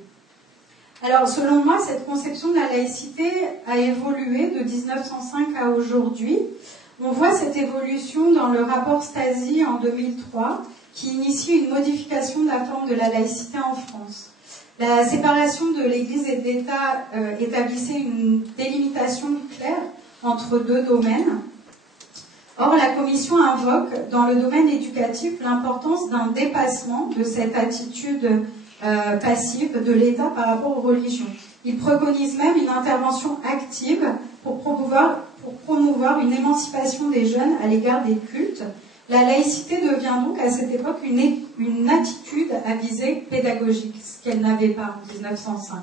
Alors, selon moi, cette conception de la laïcité a évolué de 1905 à aujourd'hui. On voit cette évolution dans le rapport Stasi en 2003, qui initie une modification de la forme de la laïcité en France. La séparation de l'Église et de l'État établissait une délimitation claire entre deux domaines. Or, la Commission invoque, dans le domaine éducatif, l'importance d'un dépassement de cette attitude passive de l'État par rapport aux religions. Il préconise même une intervention active pour promouvoir une émancipation des jeunes à l'égard des cultes. La laïcité devient donc à cette époque une attitude à visée pédagogique, ce qu'elle n'avait pas en 1905.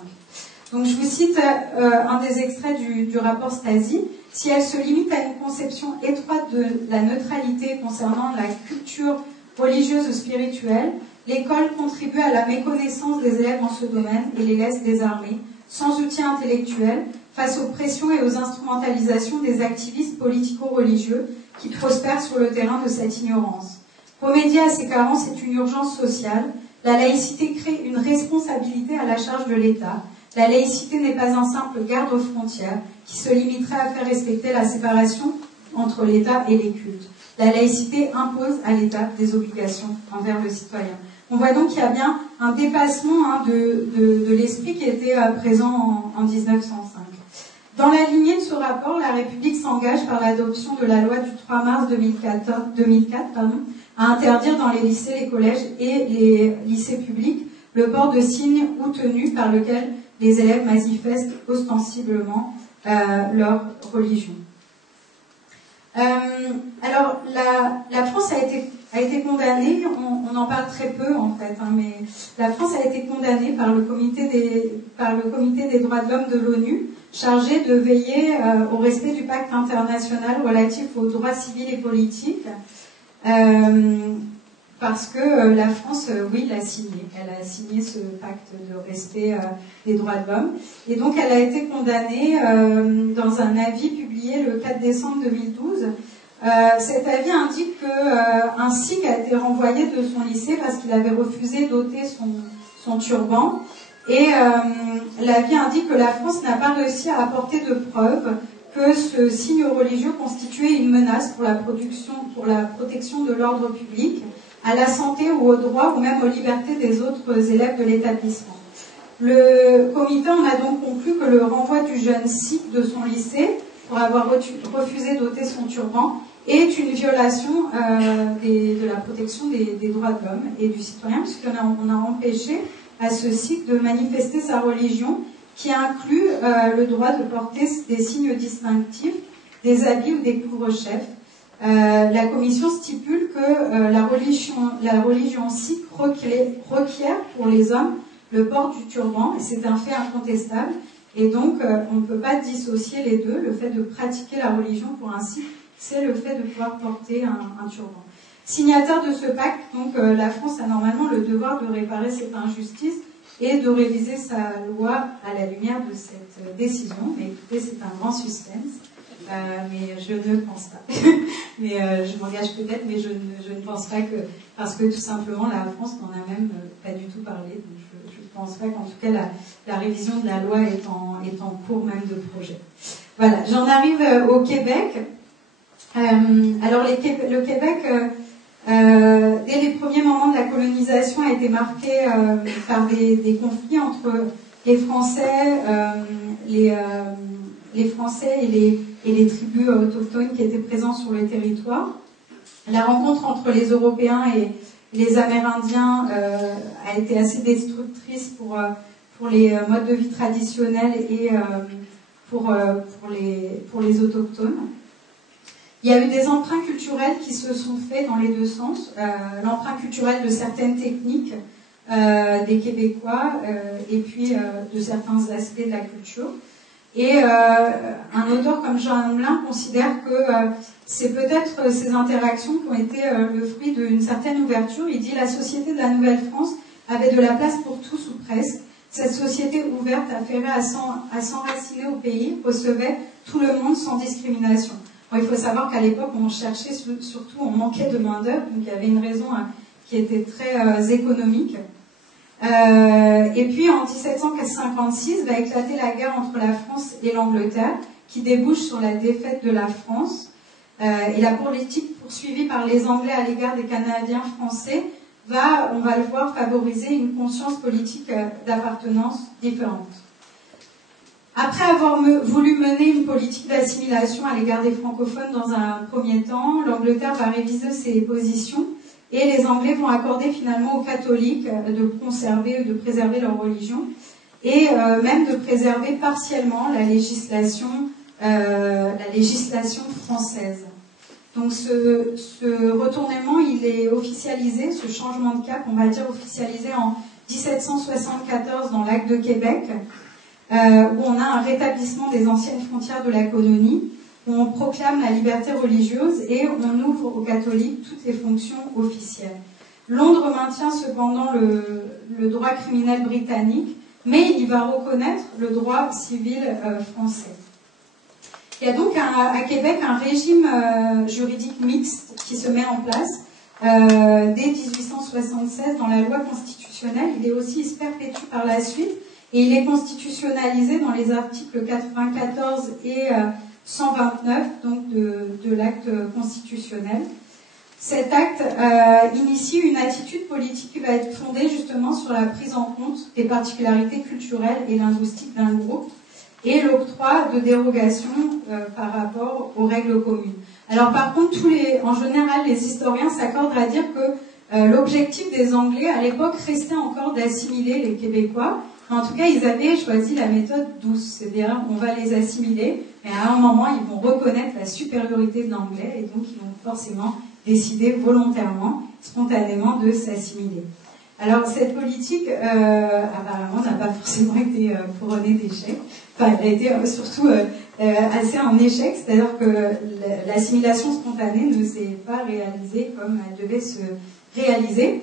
Donc je vous cite un des extraits du rapport Stasi. Si elle se limite à une conception étroite de la neutralité concernant la culture religieuse ou spirituelle, l'école contribue à la méconnaissance des élèves dans ce domaine et les laisse désarmés, sans outils intellectuels, face aux pressions et aux instrumentalisations des activistes politico-religieux qui prospèrent sur le terrain de cette ignorance. Remédier à ces carences est une urgence sociale. La laïcité crée une responsabilité à la charge de l'État. La laïcité n'est pas un simple garde-frontière qui se limiterait à faire respecter la séparation entre l'État et les cultes. La laïcité impose à l'État des obligations envers le citoyen. On voit donc qu'il y a bien un dépassement de l'esprit qui était présent en 1905. Dans la lignée de ce rapport, la République s'engage par l'adoption de la loi du 3 mars 2004 à interdire dans les lycées, les collèges et les lycées publics le port de signes ou tenues par lequel les élèves manifestent ostensiblement leur religion. Alors, la France a été condamnée, on en parle très peu en fait, mais la France a été condamnée par le comité des droits de l'homme de l'ONU, chargé de veiller au respect du pacte international relatif aux droits civils et politiques, parce que la France, oui, l'a signé. Elle a signé ce pacte de respect des droits de l'homme. Et donc, elle a été condamnée dans un avis publié le 4 décembre 2012. Cet avis indique qu'un sikh a été renvoyé de son lycée parce qu'il avait refusé d'ôter son turban. Et l'avis indique que la France n'a pas réussi à apporter de preuves que ce signe religieux constituait une menace pour la protection de l'ordre public, à la santé ou aux droits ou même aux libertés des autres élèves de l'établissement. Le comité en a donc conclu que le renvoi du jeune sikh de son lycée pour avoir refusé d'ôter son turban est une violation de la protection des droits de l'homme et du citoyen, puisqu'on a empêché à ce sikh de manifester sa religion, qui inclut le droit de porter des signes distinctifs, des habits ou des couvre-chefs. La commission stipule que la religion sikh requiert pour les hommes le port du turban, et c'est un fait incontestable, et donc on ne peut pas dissocier les deux. Le fait de pratiquer la religion pour un sikh, c'est le fait de pouvoir porter un turban. Signataire de ce pacte, donc la France a normalement le devoir de réparer cette injustice et de réviser sa loi à la lumière de cette décision. Mais écoutez, c'est un grand suspense. Mais je ne pense pas. Mais je m'engage peut-être, mais je ne pense pas que... Parce que tout simplement, la France n'en a même pas du tout parlé. Donc je ne pense pas qu'en tout cas, la révision de la loi est en cours même de projet. Voilà, j'en arrive au Québec. Alors, le Québec, dès les premiers moments de la colonisation, a été marqué par des conflits entre les Français, les Français et les tribus autochtones qui étaient présents sur le territoire. La rencontre entre les Européens et les Amérindiens a été assez destructrice pour les modes de vie traditionnels et pour les autochtones. Il y a eu des emprunts culturels qui se sont faits dans les deux sens. L'emprunt culturel de certaines techniques des Québécois et puis de certains aspects de la culture. Et un auteur comme Jean Hamelin considère que c'est peut-être ces interactions qui ont été le fruit d'une certaine ouverture. Il dit « La société de la Nouvelle-France avait de la place pour tous ou presque. Cette société ouverte, affairée à s'enraciner au pays, recevait tout le monde sans discrimination. » Bon, il faut savoir qu'à l'époque, on cherchait surtout, on manquait de main-d'œuvre, donc il y avait une raison qui était très économique. Et puis en 1756 va éclater la guerre entre la France et l'Angleterre, qui débouche sur la défaite de la France. Et la politique poursuivie par les Anglais à l'égard des Canadiens français va, on va le voir, favoriser une conscience politique d'appartenance différente. Après avoir voulu mener une politique d'assimilation à l'égard des francophones dans un premier temps, l'Angleterre va réviser ses positions et les Anglais vont accorder finalement aux catholiques de conserver, de préserver leur religion et même de préserver partiellement la législation française. Donc ce retournement, il est officialisé, ce changement de cap, on va dire officialisé en 1774 dans l'acte de Québec, où on a un rétablissement des anciennes frontières de la colonie, où on proclame la liberté religieuse et on ouvre aux catholiques toutes les fonctions officielles. Londres maintient cependant le droit criminel britannique, mais il va reconnaître le droit civil français. Il y a donc à Québec un régime juridique mixte qui se met en place dès 1876 dans la loi constitutionnelle. Il est aussi se perpétue par la suite et il est constitutionnalisé dans les articles 94 et 129 donc de l'acte constitutionnel. Cet acte initie une attitude politique qui va être fondée justement sur la prise en compte des particularités culturelles et linguistiques d'un groupe et l'octroi de dérogations par rapport aux règles communes. Alors par contre, en général, les historiens s'accordent à dire que l'objectif des Anglais à l'époque restait encore d'assimiler les Québécois. En tout cas, ils avaient choisi la méthode douce, c'est-à-dire on va les assimiler, mais à un moment, ils vont reconnaître la supériorité de l'anglais et donc ils vont forcément décider volontairement, spontanément de s'assimiler. Alors cette politique, apparemment, n'a pas forcément été couronnée d'échec. Enfin, elle a été surtout assez un échec, c'est-à-dire que l'assimilation spontanée ne s'est pas réalisée comme elle devait se réaliser.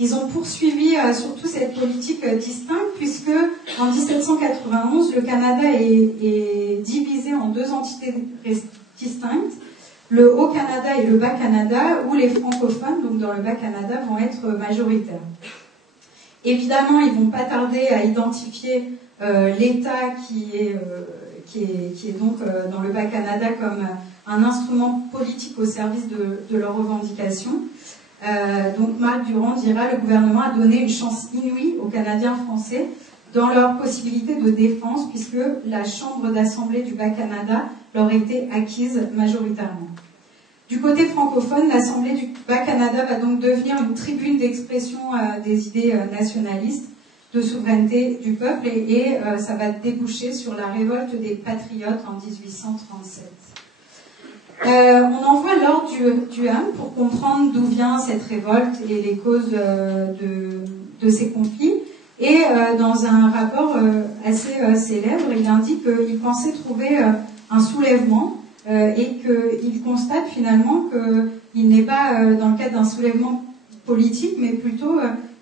Ils ont poursuivi surtout cette politique distincte puisque en 1791, le Canada est divisé en deux entités distinctes, le Haut-Canada et le Bas-Canada, où les francophones, donc dans le Bas-Canada, vont être majoritaires. Évidemment, ils ne vont pas tarder à identifier l'État qui est donc dans le Bas-Canada comme un instrument politique au service de leurs revendications. Donc Marc Durand dira « Le gouvernement a donné une chance inouïe aux Canadiens français dans leur possibilité de défense puisque la Chambre d'Assemblée du Bas-Canada leur était acquise majoritairement. » Du côté francophone, l'Assemblée du Bas-Canada va donc devenir une tribune d'expression des idées nationalistes, de souveraineté du peuple et ça va déboucher sur la révolte des Patriotes en 1837. On envoie Lord Durham pour comprendre d'où vient cette révolte et les causes de ces conflits. Et dans un rapport assez célèbre, il indique qu'il pensait trouver un soulèvement et qu'il constate finalement qu'il n'est pas dans le cadre d'un soulèvement politique, mais plutôt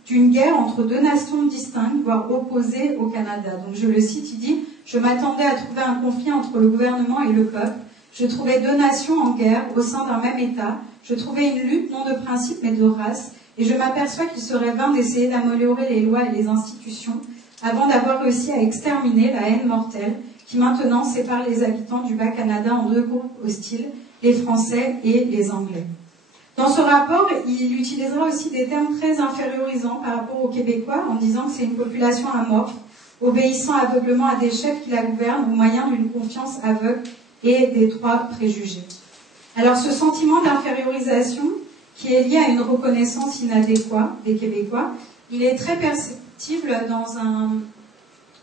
d'une guerre entre deux nations distinctes, voire opposées au Canada. Donc je le cite, il dit « Je m'attendais à trouver un conflit entre le gouvernement et le peuple. Je trouvais deux nations en guerre au sein d'un même État. Je trouvais une lutte non de principe mais de race. Et je m'aperçois qu'il serait vain d'essayer d'améliorer les lois et les institutions avant d'avoir réussi à exterminer la haine mortelle qui maintenant sépare les habitants du Bas-Canada en deux groupes hostiles, les Français et les Anglais. » Dans ce rapport, il utilisera aussi des termes très infériorisants par rapport aux Québécois en disant que c'est une population amorphe, obéissant aveuglement à des chefs qui la gouvernent au moyen d'une confiance aveugle et d'étroits préjugés. Alors ce sentiment d'infériorisation, qui est lié à une reconnaissance inadéquate des Québécois, il est très perceptible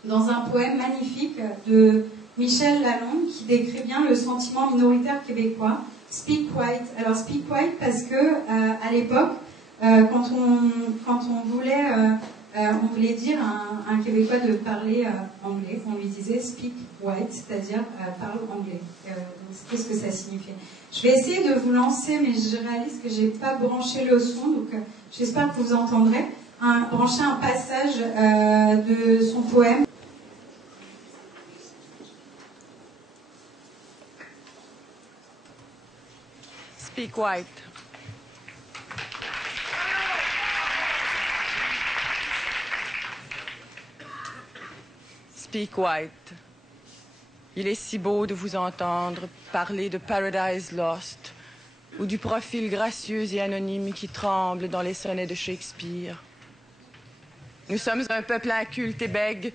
dans un poème magnifique de Michel Lalonde, qui décrit bien le sentiment minoritaire québécois. Speak White. Alors Speak White parce que à l'époque, quand on voulait dire à un Québécois de parler anglais, on lui disait Speak White, c'est-à-dire parle anglais. Donc c'était ce que ça signifiait. Je vais essayer de vous lancer, mais je réalise que j'ai pas branché le son, donc j'espère que vous entendrez. Brancher un passage de son poème. Speak White. Speak White. Il est si beau de vous entendre parler de Paradise Lost ou du profil gracieux et anonyme qui tremble dans les sonnets de Shakespeare. Nous sommes un peuple inculte et bègue,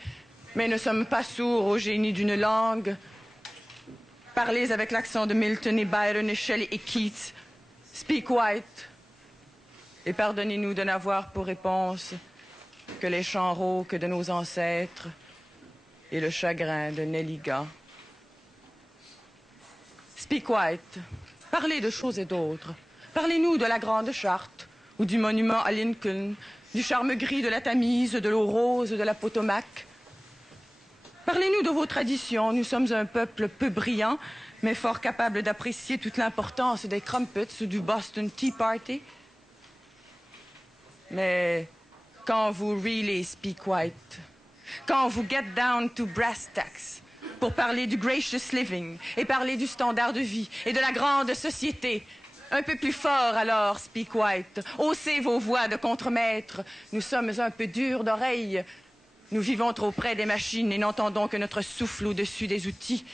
mais ne sommes pas sourds au génie d'une langue. Parlez avec l'accent de Milton et Byron et Shelley et Keats. Speak White. Et pardonnez-nous de n'avoir pour réponse que les chants rauques de nos ancêtres et le chagrin de Nelligan. Speak White. Parlez de choses et d'autres. Parlez-nous de la Grande Charte ou du monument à Lincoln, du charme gris de la Tamise, de l'eau rose de la Potomac. Parlez-nous de vos traditions. Nous sommes un peuple peu brillant, mais fort capable d'apprécier toute l'importance des crumpets ou du Boston Tea Party. Mais quand vous really speak white, quand vous get down to brass tacks, pour parler du gracious living et parler du standard de vie et de la grande société, un peu plus fort alors, speak white. Haussez vos voix de contremaître. Nous sommes un peu durs d'oreille. Nous vivons trop près des machines et n'entendons que notre souffle au-dessus des outils.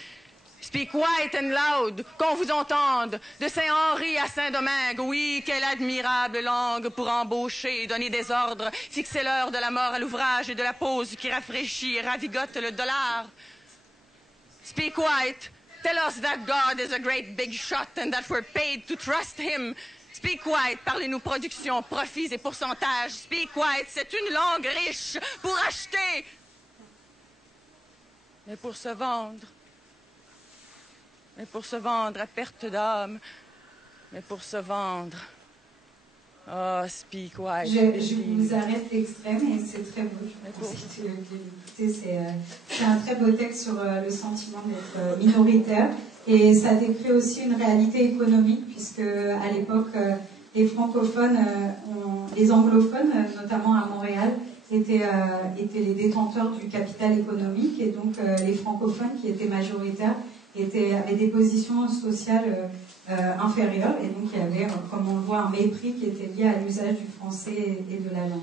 Speak white and loud, qu'on vous entende, de Saint-Henri à Saint-Domingue. Oui, quelle admirable langue pour embaucher et donner des ordres. Fixez l'heure de la mort à l'ouvrage et de la pause qui rafraîchit et ravigote le dollar. Speak white. Tell us that God is a great big shot and that we're paid to trust him. Speak white. Parlez-nous production, profits et pourcentages. Speak white. C'est une langue riche pour acheter. Mais pour se vendre. Mais pour se vendre à perte d'âme. Mais pour se vendre. Oh, speak white. Je vous arrête l'extrait, mais c'est très beau. C'est un très beau texte sur le sentiment d'être minoritaire. Et ça décrit aussi une réalité économique, puisque à l'époque, les francophones, les anglophones, notamment à Montréal, étaient les détenteurs du capital économique. Et donc, les francophones, qui étaient majoritaires, avaient des positions sociales inférieures, et donc il y avait, comme on le voit, un mépris qui était lié à l'usage du français et de la langue.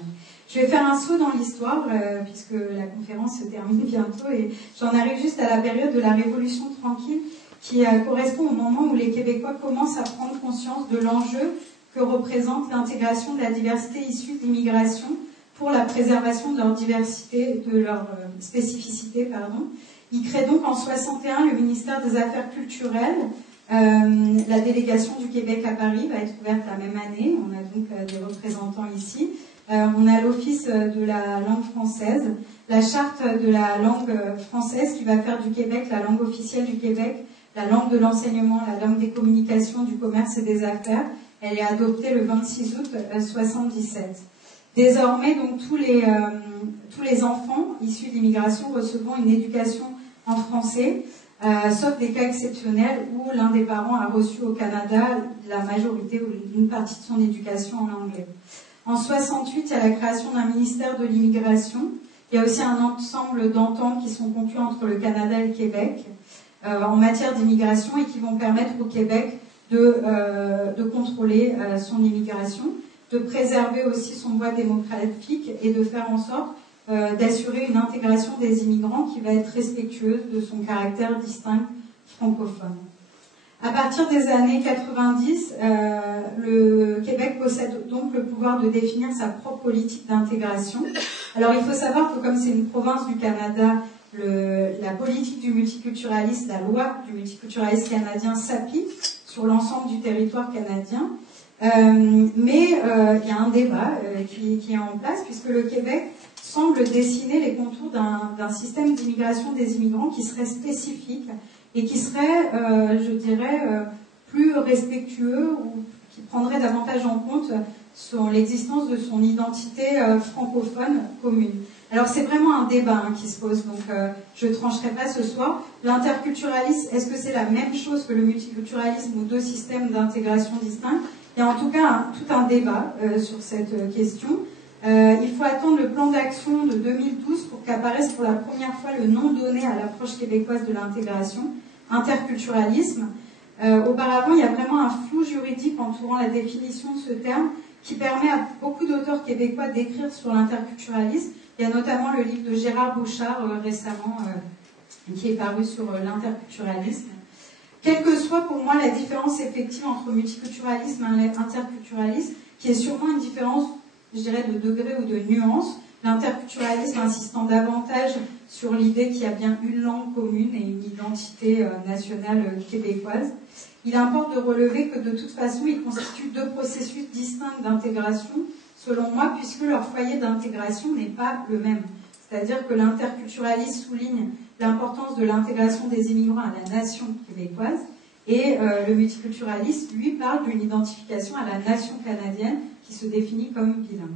Je vais faire un saut dans l'histoire, puisque la conférence se termine bientôt, et j'en arrive juste à la période de la Révolution tranquille, qui correspond au moment où les Québécois commencent à prendre conscience de l'enjeu que représente l'intégration de la diversité issue de l'immigration pour la préservation de leur diversité, de leur spécificité, pardon. Ils créent donc en 61 le ministère des Affaires culturelles. La délégation du Québec à Paris va être ouverte la même année. On a donc des représentants ici. On a l'Office de la langue française, la charte de la langue française qui va faire du Québec la langue officielle du Québec, la langue de l'enseignement, la langue des communications, du commerce et des affaires. Elle est adoptée le 26 août 1977. Désormais, donc, tous les enfants issus de l'immigration recevront une éducation en français, sauf des cas exceptionnels où l'un des parents a reçu au Canada la majorité ou une partie de son éducation en anglais. En 68, il y a la création d'un ministère de l'immigration. Il y a aussi un ensemble d'ententes qui sont conclues entre le Canada et le Québec en matière d'immigration et qui vont permettre au Québec de contrôler son immigration, de préserver aussi son poids démographique et de faire en sorte d'assurer une intégration des immigrants qui va être respectueuse de son caractère distinct francophone. À partir des années 90, le Québec possède donc le pouvoir de définir sa propre politique d'intégration. Alors il faut savoir que comme c'est une province du Canada, la politique du multiculturalisme, la loi du multiculturalisme canadien s'applique sur l'ensemble du territoire canadien. Mais il y a un débat qui est en place puisque le Québec semble dessiner les contours d'un système d'immigration des immigrants qui serait spécifique et qui serait, je dirais, plus respectueux ou qui prendrait davantage en compte l'existence de son identité francophone commune. Alors c'est vraiment un débat qui se pose, donc je ne trancherai pas ce soir. L'interculturalisme, est-ce que c'est la même chose que le multiculturalisme ou deux systèmes d'intégration distincts? Il y a en tout cas tout un débat sur cette question. Il faut attendre le plan d'action de 2012 pour qu'apparaisse pour la première fois le nom donné à l'approche québécoise de l'intégration, interculturalisme. Auparavant, il y a vraiment un flou juridique entourant la définition de ce terme qui permet à beaucoup d'auteurs québécois d'écrire sur l'interculturalisme. Il y a notamment le livre de Gérard Bouchard récemment qui est paru sur l'interculturalisme. Quelle que soit pour moi la différence effective entre multiculturalisme et interculturalisme, qui est sûrement une différence, je dirais, de degré ou de nuance, l'interculturalisme insistant davantage sur l'idée qu'il y a bien une langue commune et une identité nationale québécoise. Il importe de relever que de toute façon, ils constituent deux processus distincts d'intégration, selon moi, puisque leur foyer d'intégration n'est pas le même. C'est-à-dire que l'interculturalisme souligne l'importance de l'intégration des immigrants à la nation québécoise, et le multiculturalisme, lui, parle d'une identification à la nation canadienne qui se définit comme bilingue.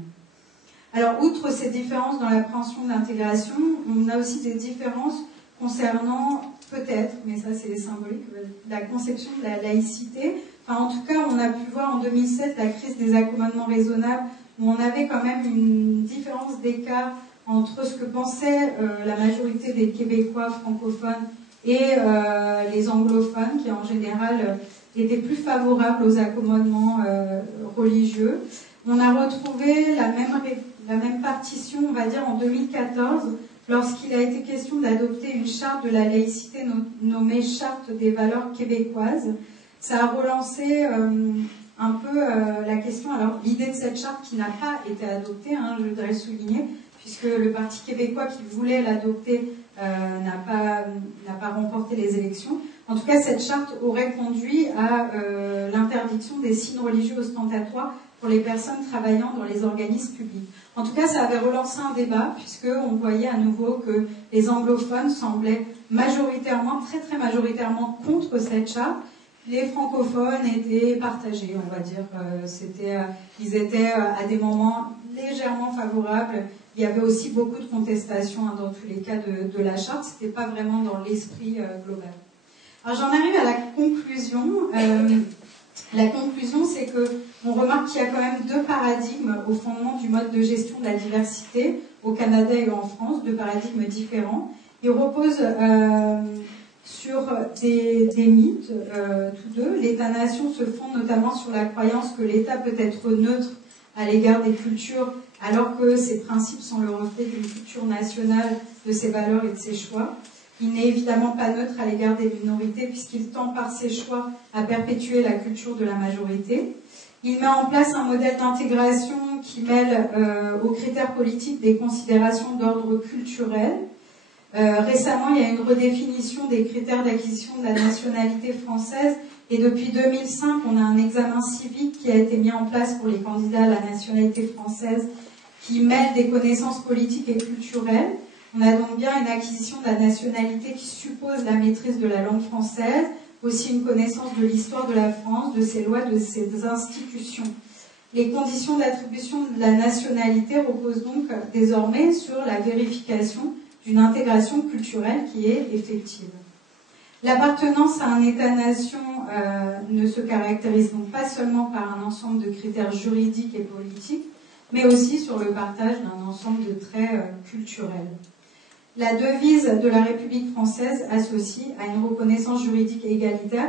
Alors, outre ces différences dans l'appréhension de l'intégration, on a aussi des différences concernant, peut-être, mais ça c'est symbolique, la conception de la laïcité. Enfin, en tout cas, on a pu voir en 2007 la crise des accommodements raisonnables, où on avait quand même une différence d'écart entre ce que pensait la majorité des Québécois francophones et les anglophones, qui en général étaient plus favorables aux accommodements religieux. On a retrouvé la même partition, on va dire, en 2014, lorsqu'il a été question d'adopter une charte de la laïcité nommée Charte des valeurs québécoises. Ça a relancé un peu la question. Alors, l'idée de cette charte qui n'a pas été adoptée, je voudrais le souligner, puisque le Parti québécois qui voulait l'adopter n'a pas remporté les élections. En tout cas, cette charte aurait conduit à l'interdiction des signes religieux ostentatoires pour les personnes travaillant dans les organismes publics. En tout cas, ça avait relancé un débat, puisqu'on voyait à nouveau que les anglophones semblaient majoritairement, très très majoritairement contre cette charte. Les francophones étaient partagés, on va dire. Ils étaient à des moments légèrement favorables. Il y avait aussi beaucoup de contestations dans tous les cas de la charte. Ce n'était pas vraiment dans l'esprit global. Alors j'en arrive à la conclusion. La conclusion, c'est qu'on remarque qu'il y a quand même deux paradigmes au fondement du mode de gestion de la diversité au Canada et en France, deux paradigmes différents. Ils reposent sur des mythes, tous deux. L'État-nation se fonde notamment sur la croyance que l'État peut être neutre à l'égard des cultures, alors que ces principes sont le reflet d'une culture nationale, de ses valeurs et de ses choix. Il n'est évidemment pas neutre à l'égard des minorités, puisqu'il tend par ses choix à perpétuer la culture de la majorité. Il met en place un modèle d'intégration qui mêle aux critères politiques des considérations d'ordre culturel. Récemment, il y a une redéfinition des critères d'acquisition de la nationalité française, et depuis 2005, on a un examen civique qui a été mis en place pour les candidats à la nationalité française, qui mêle des connaissances politiques et culturelles. On a donc bien une acquisition de la nationalité qui suppose la maîtrise de la langue française, aussi une connaissance de l'histoire de la France, de ses lois, de ses institutions. Les conditions d'attribution de la nationalité reposent donc désormais sur la vérification d'une intégration culturelle qui est effective. L'appartenance à un État-nation ne se caractérise donc pas seulement par un ensemble de critères juridiques et politiques, mais aussi sur le partage d'un ensemble de traits culturels. La devise de la République française associe à une reconnaissance juridique égalitaire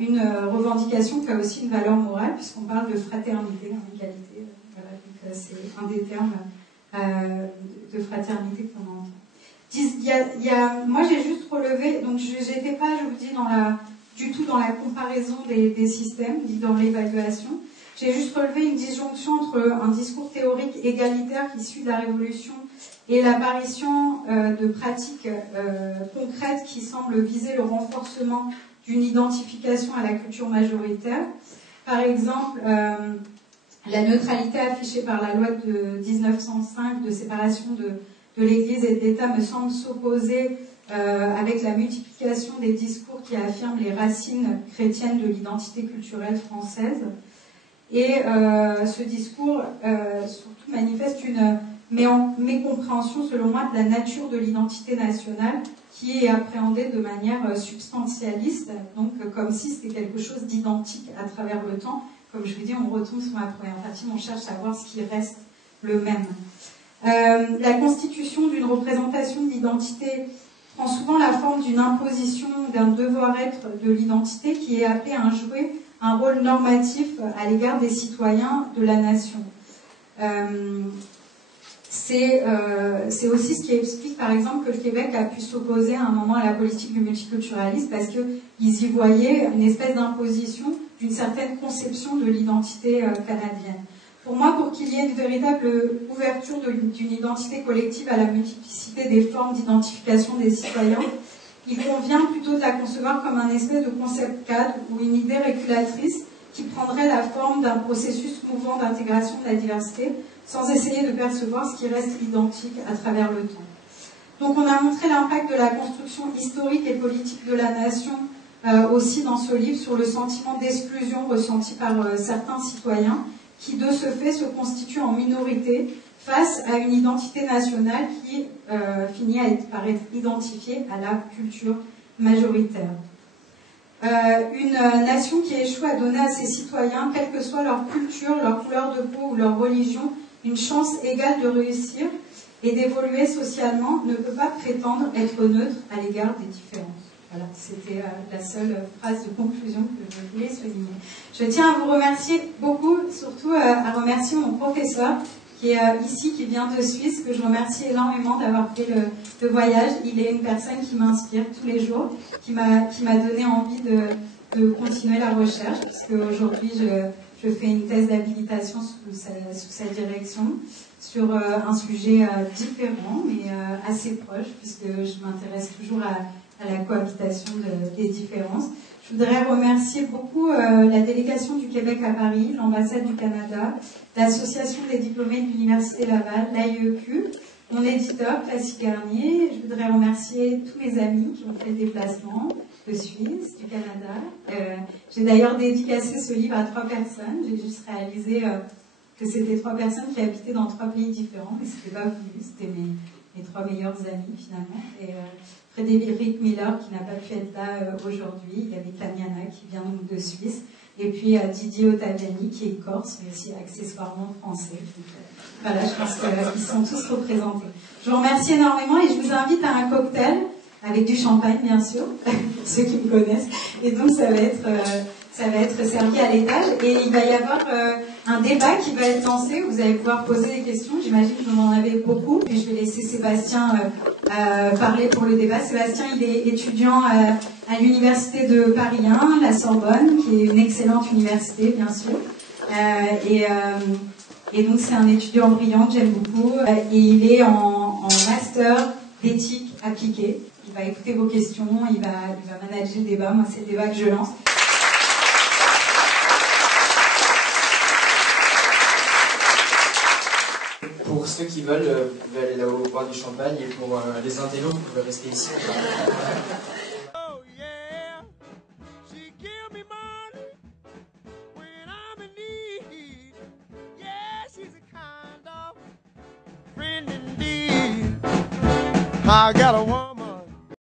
une revendication qui a aussi une valeur morale, puisqu'on parle de fraternité, égalité. Voilà, donc c'est un des termes de fraternité qu'on entend. Moi, j'ai juste relevé, donc je n'étais pas, je vous dis, du tout dans la comparaison des systèmes, ni dans l'évaluation. J'ai juste relevé une disjonction entre un discours théorique égalitaire qui suit de la Révolution et l'apparition de pratiques concrètes qui semblent viser le renforcement d'une identification à la culture majoritaire. Par exemple, La neutralité affichée par la loi de 1905 de séparation de l'Église et de l'État me semble s'opposer avec la multiplication des discours qui affirment les racines chrétiennes de l'identité culturelle française. Et ce discours surtout manifeste une mécompréhension, selon moi, de la nature de l'identité nationale qui est appréhendée de manière substantialiste, donc comme si c'était quelque chose d'identique à travers le temps. Comme je vous dis, on retombe sur ma première partie, on cherche à voir ce qui reste le même. La constitution d'une représentation de l'identité prend souvent la forme d'une imposition, d'un devoir-être de l'identité qui est appelé à jouer un rôle normatif à l'égard des citoyens de la nation. C'est aussi ce qui explique, par exemple, que le Québec a pu s'opposer à un moment à la politique du multiculturalisme parce qu'ils y voyaient une espèce d'imposition d'une certaine conception de l'identité canadienne. Pour moi, pour qu'il y ait une véritable ouverture d'une identité collective à la multiplicité des formes d'identification des citoyens, il convient plutôt de la concevoir comme un espèce de concept cadre ou une idée régulatrice qui prendrait la forme d'un processus mouvant d'intégration de la diversité sans essayer de percevoir ce qui reste identique à travers le temps. Donc on a montré l'impact de la construction historique et politique de la nation aussi dans ce livre sur le sentiment d'exclusion ressenti par certains citoyens qui de ce fait se constituent en minorité face à une identité nationale qui finit par être identifiée à la culture majoritaire. Une nation qui échoue à donner à ses citoyens, quelle que soit leur culture, leur couleur de peau ou leur religion, une chance égale de réussir et d'évoluer socialement, ne peut pas prétendre être neutre à l'égard des différences. Voilà, c'était la seule phrase de conclusion que je voulais souligner. Je tiens à vous remercier beaucoup, surtout à remercier mon professeur qui est ici, qui vient de Suisse, que je remercie énormément d'avoir fait le voyage. Il est une personne qui m'inspire tous les jours, qui m'a donné envie de continuer la recherche, puisque aujourd'hui je fais une thèse d'habilitation sous sa direction sur un sujet différent, mais assez proche, puisque je m'intéresse toujours à la cohabitation des différences. Je voudrais remercier beaucoup la délégation du Québec à Paris, l'ambassade du Canada, l'association des diplômés de l'Université Laval, l'AIEQ, mon éditeur, Classique Garnier. Je voudrais remercier tous mes amis qui ont fait le déplacement de Suisse, du Canada. J'ai d'ailleurs dédicacé ce livre à 3 personnes. J'ai juste réalisé que c'était 3 personnes qui habitaient dans 3 pays différents, mais c'était pas voulu, c'était mes 3 meilleurs amis finalement. Et Frédéric Miller qui n'a pas pu être là aujourd'hui, il y avait Tamiana qui vient donc de Suisse, et puis Didier Ottaviani qui est corse, mais aussi accessoirement français. Donc, voilà, je pense qu'ils sont tous représentés. Je vous remercie énormément et je vous invite à un cocktail avec du champagne bien sûr, pour ceux qui me connaissent, et donc ça va être servi à l'étage et il va y avoir un débat qui va être lancé, vous allez pouvoir poser des questions, j'imagine que vous en avez beaucoup, puis je vais laisser Sébastien parler pour le débat. Sébastien, il est étudiant à l'université de Paris 1, la Sorbonne, qui est une excellente université, bien sûr, et donc c'est un étudiant brillant que j'aime beaucoup, et il est en master d'éthique appliquée. Il va écouter vos questions, il va manager le débat, moi c'est le débat que je lance. Pour ceux qui veulent, vous pouvez aller là-haut boire du champagne, et pour les intellos, vous pouvez rester ici. Oh yeah, she give me money when I'm in need. Yeah, she's a kind of friend indeed. I got a woman.